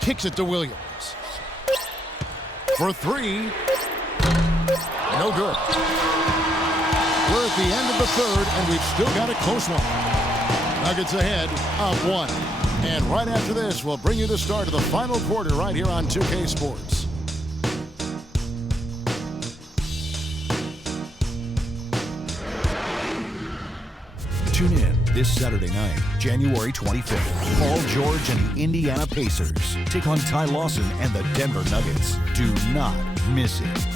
Kicks it to Williams. For three. No good. We're at the end of the third, and we've still got a close one. Nuggets ahead of 1. And right after this, we'll bring you the start of the final quarter right here on 2K Sports. Tune in this Saturday night, January 25th. Paul George and the Indiana Pacers take on Ty Lawson and the Denver Nuggets. Do not miss it.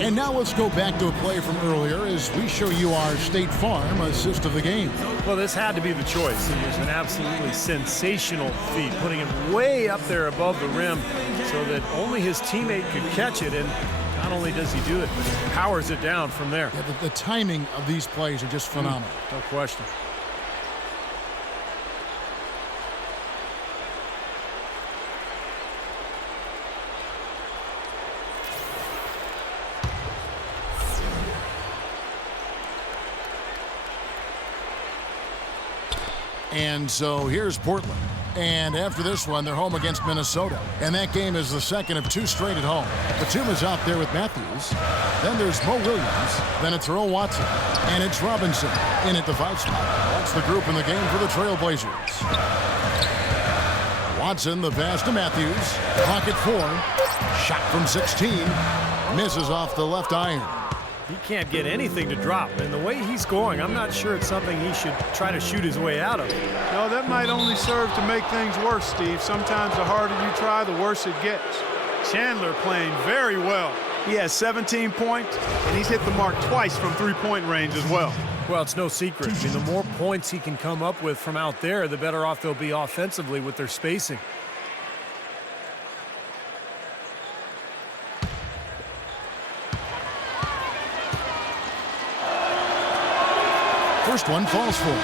And now let's go back to a play from earlier as we show you our State Farm assist of the game. Well, this had to be the choice. It was an absolutely sensational feat, putting it way up there above the rim so that only his teammate could catch it. And not only does he do it, but he powers it down from there. Yeah, the timing of these plays are just phenomenal. No question. And so here's Portland. And after this one, they're home against Minnesota. And that game is the second of 2 straight at home. Batum is out there with Matthews. Then there's Mo Williams. Then it's Earl Watson. And it's Robinson in at the 5 spot. That's the group in the game for the Trailblazers. Watson, the pass to Matthews. Clock at 4. Shot from 16. Misses off the left iron. He can't get anything to drop, and the way he's going, I'm not sure it's something he should try to shoot his way out of. No, that might only serve to make things worse, Steve. Sometimes the harder you try, the worse it gets. Chandler playing very well. He has 17 points, and he's hit the mark twice from three-point range as well. Well, it's no secret. I mean, the more points he can come up with from out there, the better off they'll be offensively with their spacing. First one falls for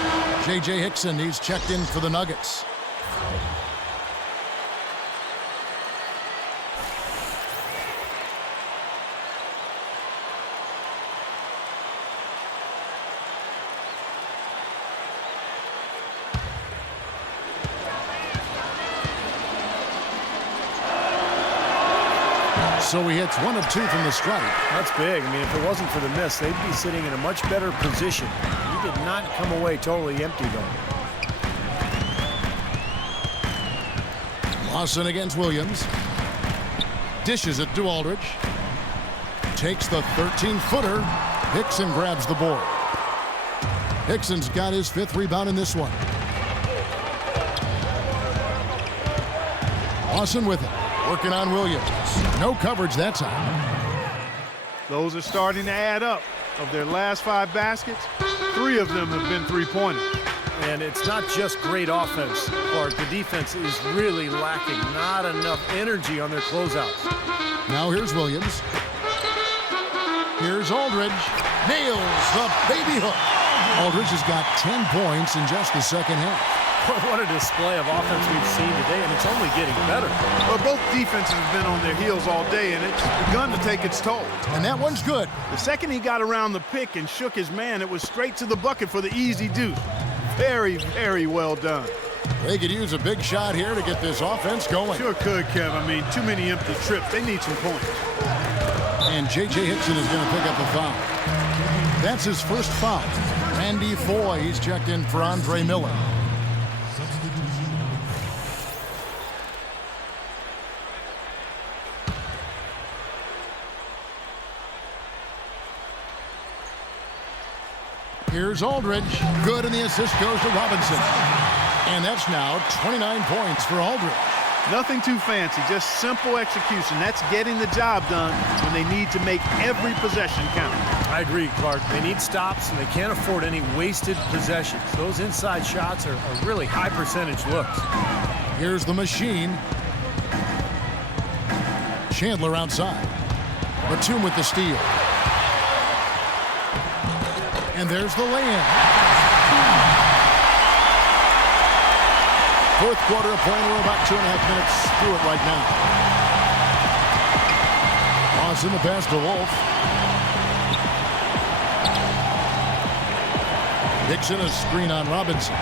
J.J. Hickson. He's checked in for the Nuggets. So he hits 1 of 2 from the strike. That's big. I mean, if it wasn't for the miss, they'd be sitting in a much better position. He did not come away totally empty, though. Lawson against Williams. Dishes it to Aldridge. Takes the 13-footer. Hickson grabs the board. Hickson's got his 5th rebound in this one. Lawson with it. Working on Williams. No coverage that time. Those are starting to add up. Of their last 5 baskets, 3 of them have been three-pointers. And it's not just great offense, Clark. The defense is really lacking. Not enough energy on their closeouts. Now here's Williams. Here's Aldridge. Nails the baby hook. Aldridge has got 10 points in just the second half. What a display of offense we've seen today, and it's only getting better. Well, both defenses have been on their heels all day, and it's begun to take its toll. And that one's good. The second he got around the pick and shook his man, it was straight to the bucket for the easy deuce. Very, very well done. They could use a big shot here to get this offense going. Sure could, Kev. I mean, too many empty trips. They need some points. And J.J. Hickson is going to pick up a foul. That's his first foul. Randy Foye, he's checked in for Andre Miller. Here's Aldridge. Good, and the assist goes to Robinson. And that's now 29 points for Aldridge. Nothing too fancy, just simple execution. That's getting the job done when they need to make every possession count. I agree, Clark. They need stops, and they can't afford any wasted possessions. Those inside shots are really high percentage looks. Here's the machine. Chandler outside. Batum with the steal. And there's the lay-in. Fourth quarter of play, and we're about 2.5 minutes through it right now. Lawson the pass to Wolf. Dixon a screen on Robinson.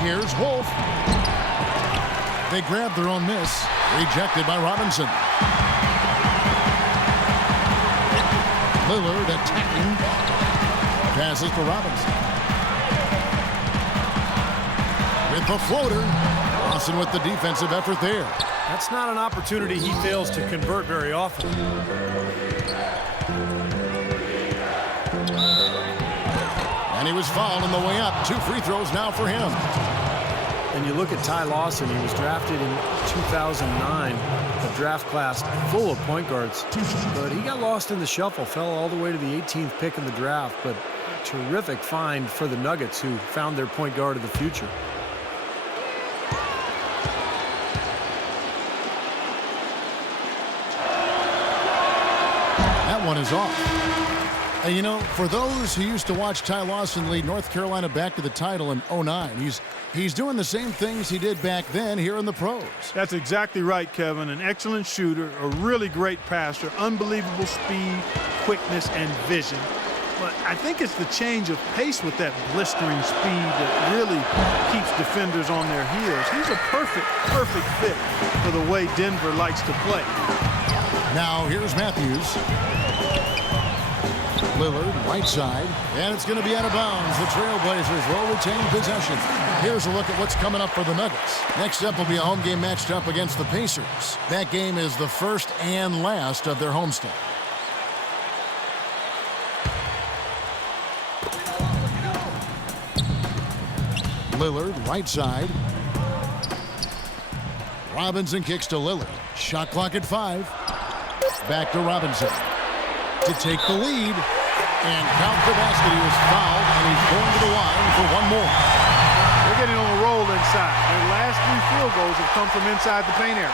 Here's Wolf. They grabbed their own miss. Rejected by Robinson. Lillard attacking. Passes to Robinson. With the floater. Lawson with the defensive effort there. That's not an opportunity he fails to convert very often. And he was fouled on the way up. 2 free throws now for him. And you look at Ty Lawson, he was drafted in 2009, a draft class full of point guards. But he got lost in the shuffle, fell all the way to the 18th pick in the draft. But a terrific find for the Nuggets, who found their point guard of the future. That one is off. And you know, for those who used to watch Ty Lawson lead North Carolina back to the title in 09, he's doing the same things he did back then here in the pros. That's exactly right, Kevin. An excellent shooter, a really great passer, unbelievable speed, quickness, and vision. But I think it's the change of pace with that blistering speed that really keeps defenders on their heels. He's a perfect fit for the way Denver likes to play. Now here's Matthews. Lillard, right side, and it's going to be out of bounds. The Trailblazers will retain possession. Here's a look at what's coming up for the Nuggets. Next up will be a home game matched up against the Pacers. That game is the first and last of their homestand. Lillard, right side. Robinson kicks to Lillard. Shot clock at 5. Back to Robinson to take the lead. And count the basket. He was fouled, and he's going to the line for one more. They're getting on a roll inside. Their last 3 field goals have come from inside the paint area.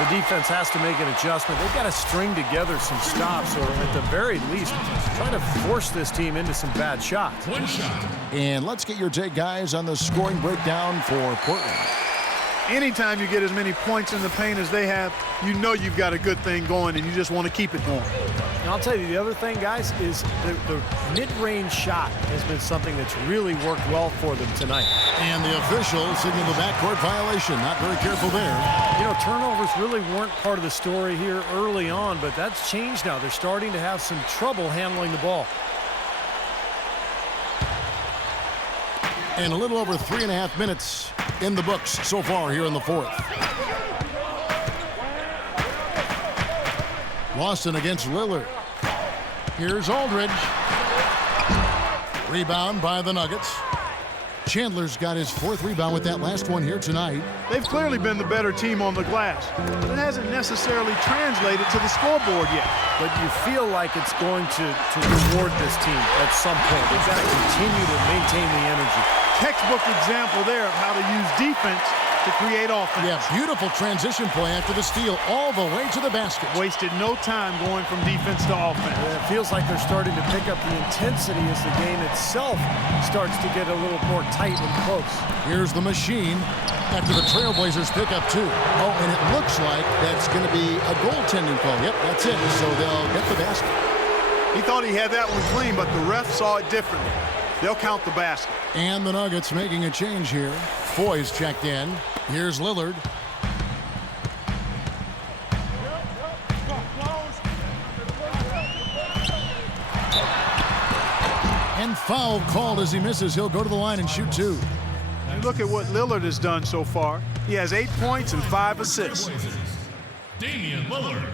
The defense has to make an adjustment. They've got to string together some stops, or at the very least, try to force this team into some bad shots. One shot. And let's get your take, guys, on the scoring breakdown for Portland. Anytime you get as many points in the paint as they have, you know you've got a good thing going, and you just want to keep it going. And I'll tell you, the other thing, guys, is the mid-range shot has been something that's really worked well for them tonight. And the official signaled the backcourt violation. Not very careful there. You know, turnovers really weren't part of the story here early on, but that's changed now. They're starting to have some trouble handling the ball. And a little over 3.5 minutes in the books so far here in the fourth. Lawson against Lillard. Here's Aldridge. Rebound by the Nuggets. Chandler's got his 4th rebound with that last one here tonight. They've clearly been the better team on the glass, but it hasn't necessarily translated to the scoreboard yet. But you feel like it's going to reward this team at some point. They've got to continue to maintain the energy. Textbook example there of how to use defense to create offense. Yeah, beautiful transition play after the steal all the way to the basket. Wasted no time going from defense to offense. It feels like they're starting to pick up the intensity as the game itself starts to get a little more tight and close. Here's the machine after the Trailblazers pick up 2. Oh, and it looks like that's going to be a goaltending call. Yep, that's it. So they'll get the basket. He thought he had that one clean, but the ref saw it differently. They'll count the basket. And the Nuggets making a change here. Foy's checked in. Here's Lillard. And foul called as he misses. He'll go to the line and shoot 2. You look at what Lillard has done so far. He has 8 points and 5 assists. Damian Lillard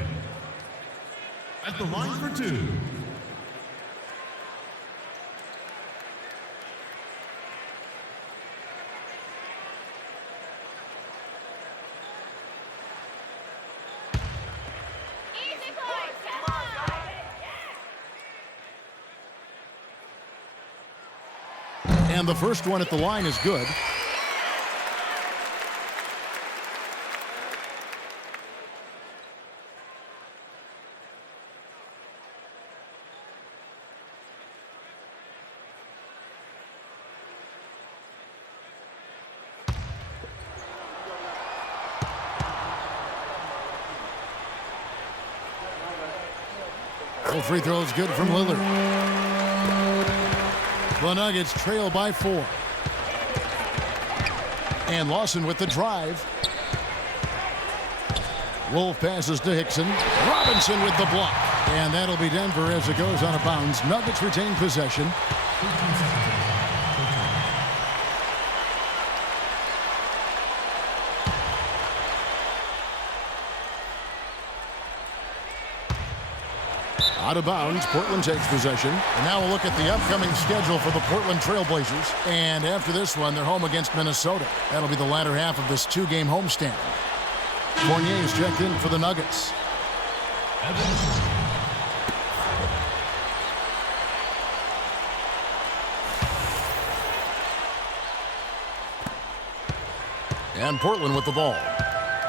at the line for 2. And the first one at the line is good. Both free throws good from Lillard. The Nuggets trail by 4. And Lawson with the drive. Wolf passes to Hickson. Robinson with the block. And that'll be Denver as it goes out of bounds. Nuggets retain possession. Out of bounds, Portland takes possession. And now we'll look at the upcoming schedule for the Portland Trail Blazers. And after this one, they're home against Minnesota. That'll be the latter half of this 2-game homestand. Fournier's checked in for the Nuggets. And Portland with the ball.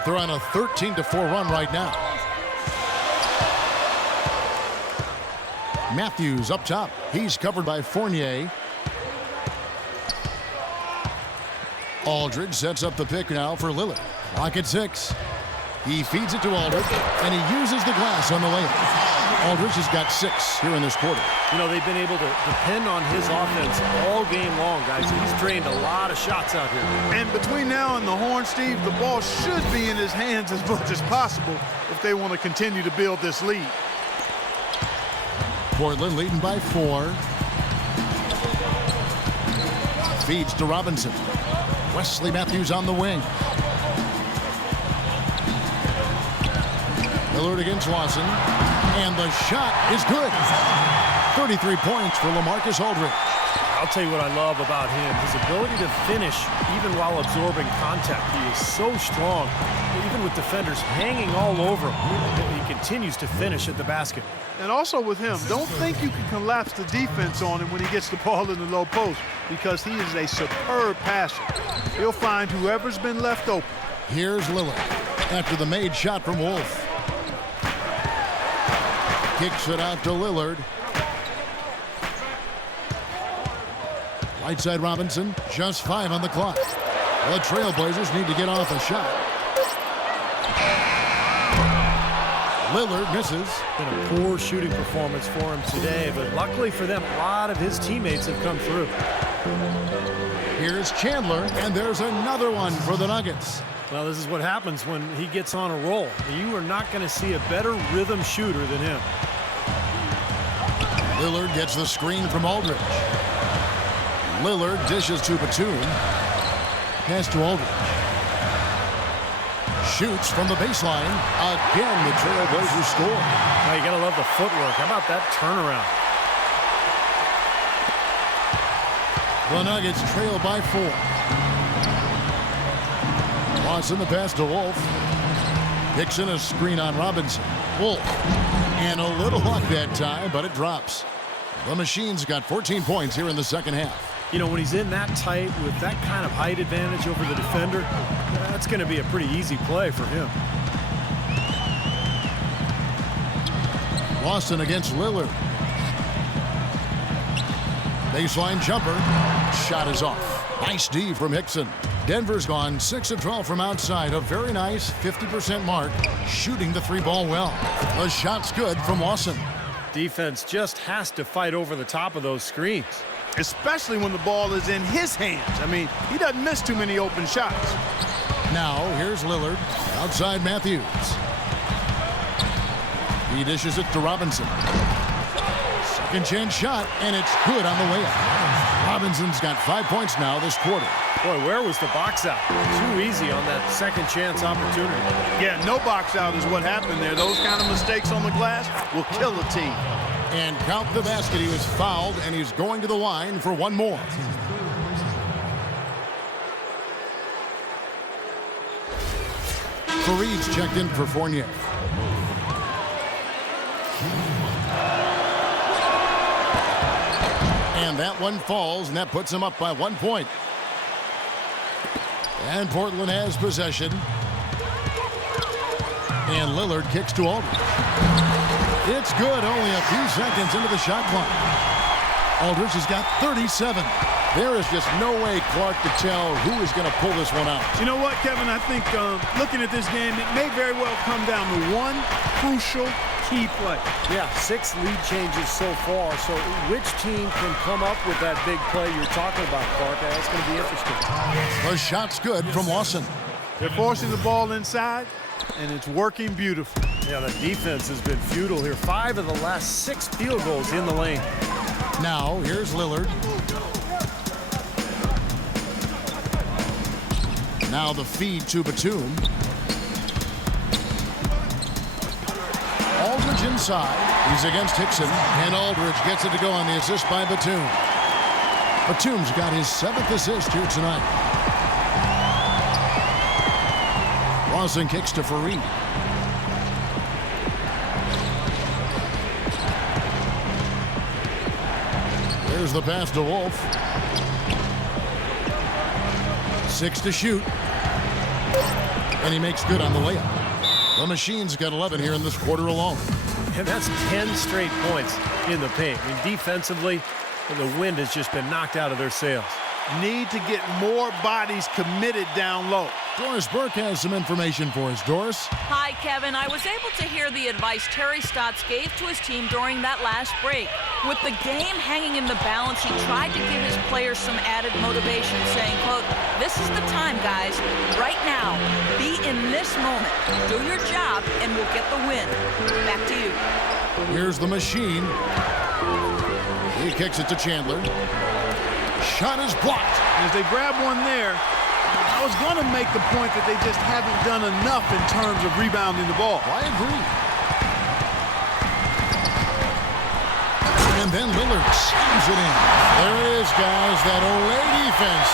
They're on a 13-4 run right now. Matthews up top. He's covered by Fournier. Aldridge sets up the pick now for Lillard. Clock at 6. He feeds it to Aldridge, and he uses the glass on the layup. Aldridge has got 6 here in this quarter. You know, they've been able to depend on his offense all game long, guys. He's drained a lot of shots out here. And between now and the horn, Steve, the ball should be in his hands as much as possible if they want to continue to build this lead. Portland leading by 4. Feeds to Robinson. Wesley Matthews on the wing. Lillard against Lawson. And the shot is good. 33 points for LaMarcus Aldridge. I'll tell you what I love about him. His ability to finish even while absorbing contact. He is so strong. Even with defenders hanging all over him, he continues to finish at the basket. And also with him, don't think you can collapse the defense on him when he gets the ball in the low post, because he is a superb passer. He'll find whoever's been left open. Here's Lillard after the made shot from Wolf. Kicks it out to Lillard. Right side Robinson, just 5 on the clock. The Trailblazers need to get off a shot. Lillard misses. Been a poor shooting performance for him today, but luckily for them, a lot of his teammates have come through. Here's Chandler, and there's another one for the Nuggets. Well, this is what happens when he gets on a roll. You are not going to see a better rhythm shooter than him. Lillard gets the screen from Aldridge. Lillard dishes to Batum. Pass to Aldridge. Shoots from the baseline. Again, the Trailblazers score. Now you got to love the footwork. How about that turnaround? The Nuggets trail by 4. Lawson the pass to Wolf. Hickson a screen on Robinson. Wolf. And a little luck that time, but it drops. The Machine's got 14 points here in the second half. You know, when he's in that tight with that kind of height advantage over the defender, that's going to be a pretty easy play for him. Lawson against Lillard. Baseline jumper. Shot is off. Nice D from Hickson. Denver's gone 6 of 12 from outside. A very nice 50% mark. Shooting the 3-ball well. The shot's good from Lawson. Defense just has to fight over the top of those screens. Especially when the ball is in his hands. I mean, he doesn't miss too many open shots. Now, here's Lillard. Outside Matthews. He dishes it to Robinson. Second chance shot, and it's good on the layup. Robinson's got 5 points now this quarter. Boy, where was the box out? Too easy on that second chance opportunity. Yeah, no box out is what happened there. Those kind of mistakes on the glass will kill a team. And count the basket. He was fouled, and he's going to the line for one more. Fareed's checked in for Fournier. And that one falls, and that puts him up by 1 point. And Portland has possession. And Lillard kicks to Aldridge. It's good, only a few seconds into the shot clock. Aldridge has got 37. There is just no way, Clark, to tell who is going to pull this one out. You know what, Kevin? I think looking at this game, it may very well come down to one crucial key play. Yeah, 6 lead changes so far. So which team can come up with that big play you're talking about, Clark? That's going to be interesting. The shot's good from Lawson. They're forcing the ball inside, and it's working beautifully. Yeah, the defense has been futile here. 5 of the last 6 field goals in the lane. Now, here's Lillard. Now the feed to Batum. Aldridge inside. He's against Hickson, and Aldridge gets it to go on the assist by Batum. Batum's got his 7th assist here tonight. Lawson kicks to Fareed. There's the pass to Wolf. 6 to shoot. And he makes good on the layup. The Machine's got 11 here in this quarter alone. And that's 10 straight points in the paint. I mean, defensively, the wind has just been knocked out of their sails. Need to get more bodies committed down low. Doris Burke has some information for us. Doris? Hi, Kevin. I was able to hear the advice Terry Stotts gave to his team during that last break. With the game hanging in the balance, he tried to give his players some added motivation, saying, quote, "This is the time, guys. Right now. Be in this moment. Do your job, and we'll get the win." Back to you. Here's the Machine. He kicks it to Chandler. Shot is blocked. As they grab one there, I was going to make the point that they just haven't done enough in terms of rebounding the ball. I agree. And then Lillard slams it in. There it is, guys. That Olay defense.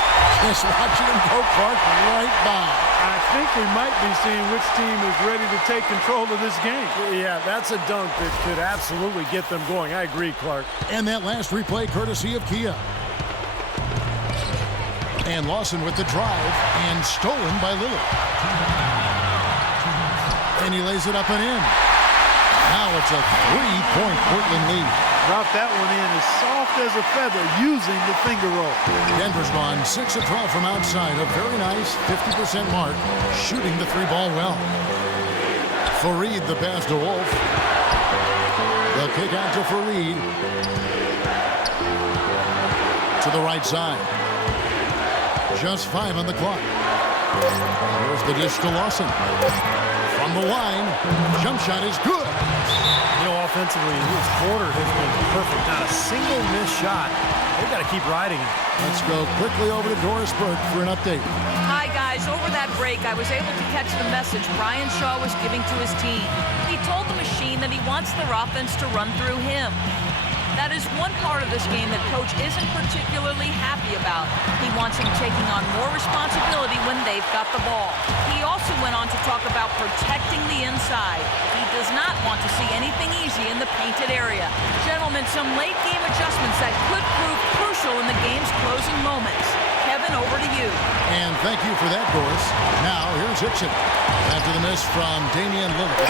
Just watching him go, Clark, right by. I think we might be seeing which team is ready to take control of this game. Yeah, that's a dunk that could absolutely get them going. I agree, Clark. And that last replay courtesy of Kia. And Lawson with the drive, and stolen by Lillard. And he lays it up and in. Now it's a 3-point Portland lead. Dropped that one in as soft as a feather using the finger roll. Denver's gone 6 of 12 from outside. A very nice 50% mark, shooting the 3-ball well. Fareed the pass to Wolf. The kick out to Fareed. To the right side. Just 5 on the clock. Here's the dish to Lawson. From the line, jump shot is good. You know, offensively, this quarter has been perfect. Not a single missed shot. They've got to keep riding it. Let's go quickly over to Doris Burke for an update. Hi, guys. Over that break, I was able to catch the message Brian Shaw was giving to his team. He told the Machine that he wants their offense to run through him. That is one part of this game that Coach isn't particularly happy about. He wants him taking on more responsibility when they've got the ball. He also went on to talk about protecting the inside. He does not want to see anything easy in the painted area. Gentlemen, some late game adjustments that could prove crucial in the game's closing moments. Kevin, over to you. And thank you for that, Doris. Now, here's Hickson. After the miss from Damian Lillard.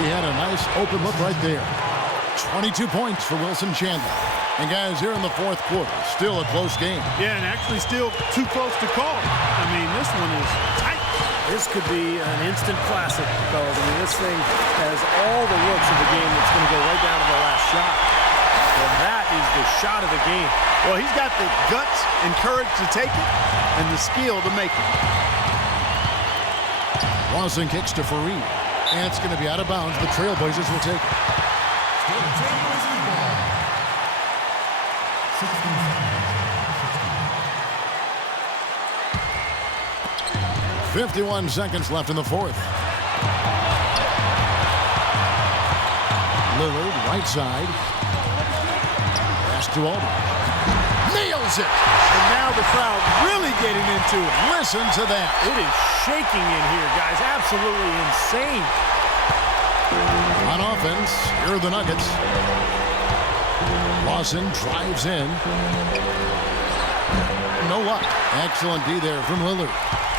He had a nice open look right there. 22 points for Wilson Chandler. And guys, here in the 4th quarter, still a close game. Yeah, and actually still too close to call. I mean, this one is tight. This could be an instant classic, fellas. I mean, this thing has all the looks of the game that's going to go right down to the last shot. And that is the shot of the game. Well, he's got the guts and courage to take it and the skill to make it. Lawson kicks to Fareed. And it's going to be out of bounds. The Trailblazers will take it. 51 seconds left in the 4th. Lillard, right side. Pass to Aldridge. Nails it! And now the crowd really getting into it. Listen to that. It is shaking in here, guys. Absolutely insane. On offense, here are the Nuggets. Lawson drives in. No luck. Excellent D there from Lillard.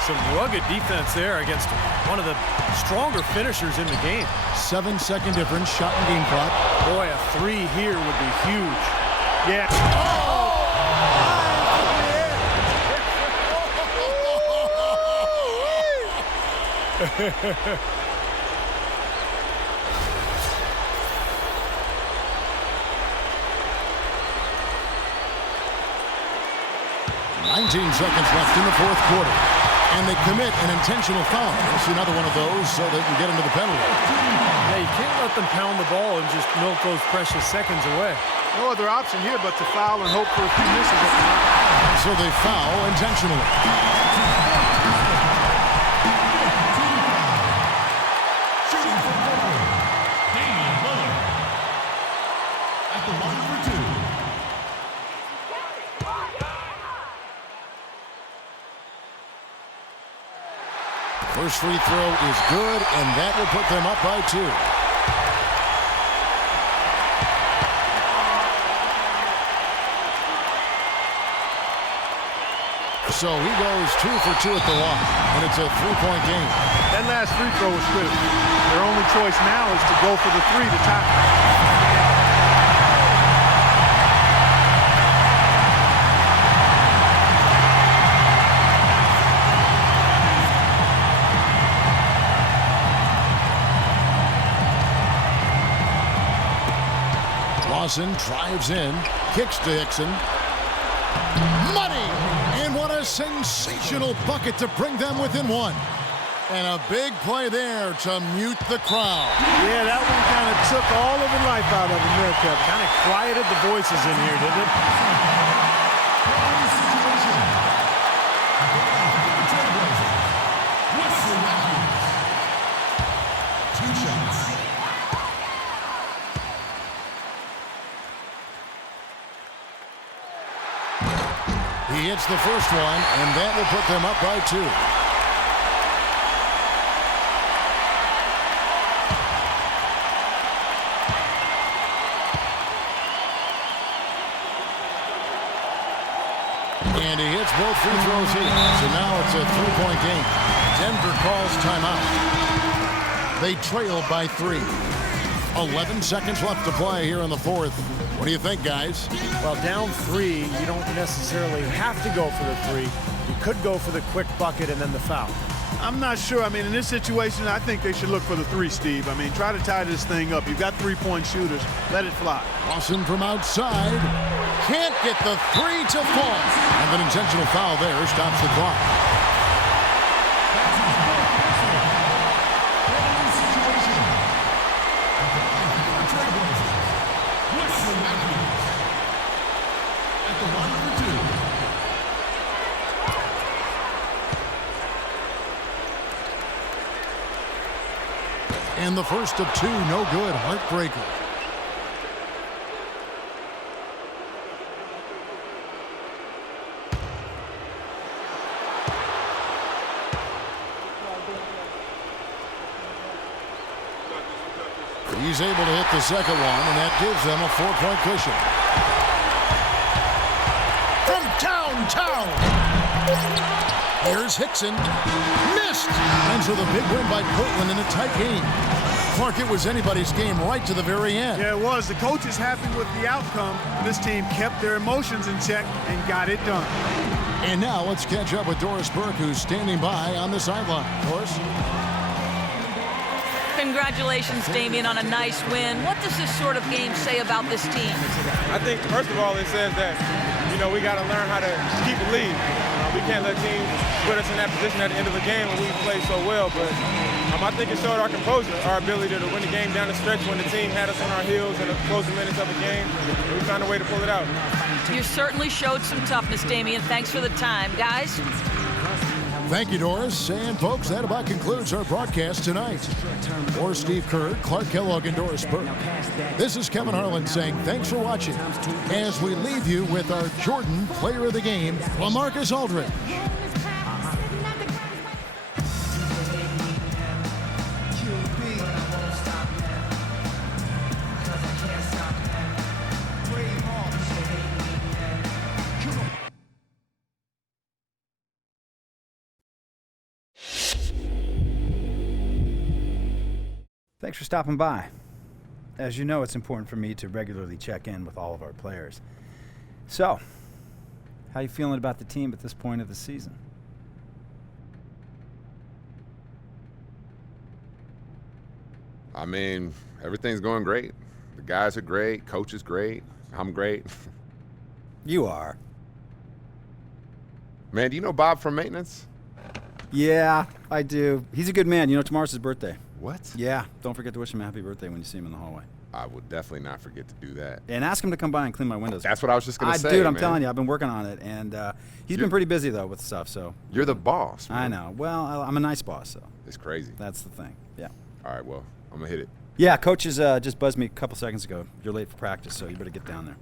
Some rugged defense there against one of the stronger finishers in the game. 7-second difference, shot and game clock. Boy, a 3 here would be huge. Yeah. Oh! Seconds left in the fourth quarter. And they commit an intentional foul. We'll see another one of those so they can get into the penalty. Yeah, you can't let them pound the ball and just milk those precious seconds away. No other option here but to foul and hope for a few misses at the line. So they foul intentionally. Shooting for Portland, Damian Lillard. At the line for two. First free throw is good, and that will put them up by 2. So he goes 2 for 2 at the line, and it's a 3-point game. That last free throw was critical. Their only choice now is to go for the 3 to tie. Lawson drives in, kicks to Hickson. Money! And what a sensational bucket to bring them within 1. And a big play there to mute the crowd. Yeah, that one kind of took all of the life out of them there, Kevin. Kind of quieted the voices in here, didn't it? Two shots. He hits the first one, and that will put them up by 2. And he hits both free throws here. So now it's a 3-point game. Denver calls timeout. They trail by 3. 11 seconds left to play here in the fourth. What do you think, guys? Well, down 3, you don't necessarily have to go for the 3. You could go for the quick bucket and then the foul. I'm not sure. I mean, in this situation, I think they should look for the 3, Steve. I mean, try to tie this thing up. You've got 3-point shooters. Let it fly. Lawson from outside. Can't get the 3 to fall. And an intentional foul there stops the clock. And the first of 2, no good. Heartbreaker. He's able to hit the second one, and that gives them a 4-point cushion. From downtown, here's Hickson. Missed! And so the big win by Portland in a tight game. Clark, it was anybody's game right to the very end. Yeah, it was. The coach is happy with the outcome. This team kept their emotions in check and got it done. And now let's catch up with Doris Burke, who's standing by on the sideline. Doris? Congratulations, Damian, on a nice win. What does this sort of game say about this team? I think, first of all, it says that, we got to learn how to keep a lead. We can't let teams put us in that position at the end of the game when we play so well. But I think it showed our composure, our ability to win the game down the stretch when the team had us on our heels in the closing minutes of the game. And we found a way to pull it out. You certainly showed some toughness, Damian. Thanks for the time. Guys? Thank you, Doris. And, folks, that about concludes our broadcast tonight. For Steve Kerr, Clark Kellogg, and Doris Burke, this is Kevin Harlan saying thanks for watching as we leave you with our Jordan Player of the Game, LaMarcus Aldridge. Thanks for stopping by. As you know, it's important for me to regularly check in with all of our players. So, how you feeling about the team at this point of the season? I mean, everything's going great. The guys are great. Coach is great. I'm great. You are. Man, do you know Bob from maintenance? Yeah, I do. He's a good man. You know, tomorrow's his birthday. What? Yeah, don't forget to wish him a happy birthday when you see him in the hallway. I will definitely not forget to do that. And ask him to come by and clean my windows. That's what I was just going to say, Dude, I'm man. telling you, I've been working on it, and he's been pretty busy, though, with stuff, so. You're the boss, man. I know. Well, I'm a nice boss, so. It's crazy. That's the thing, yeah. All right, well, I'm going to hit it. Yeah, coach just buzzed me a couple seconds ago. You're late for practice, so you better get down there.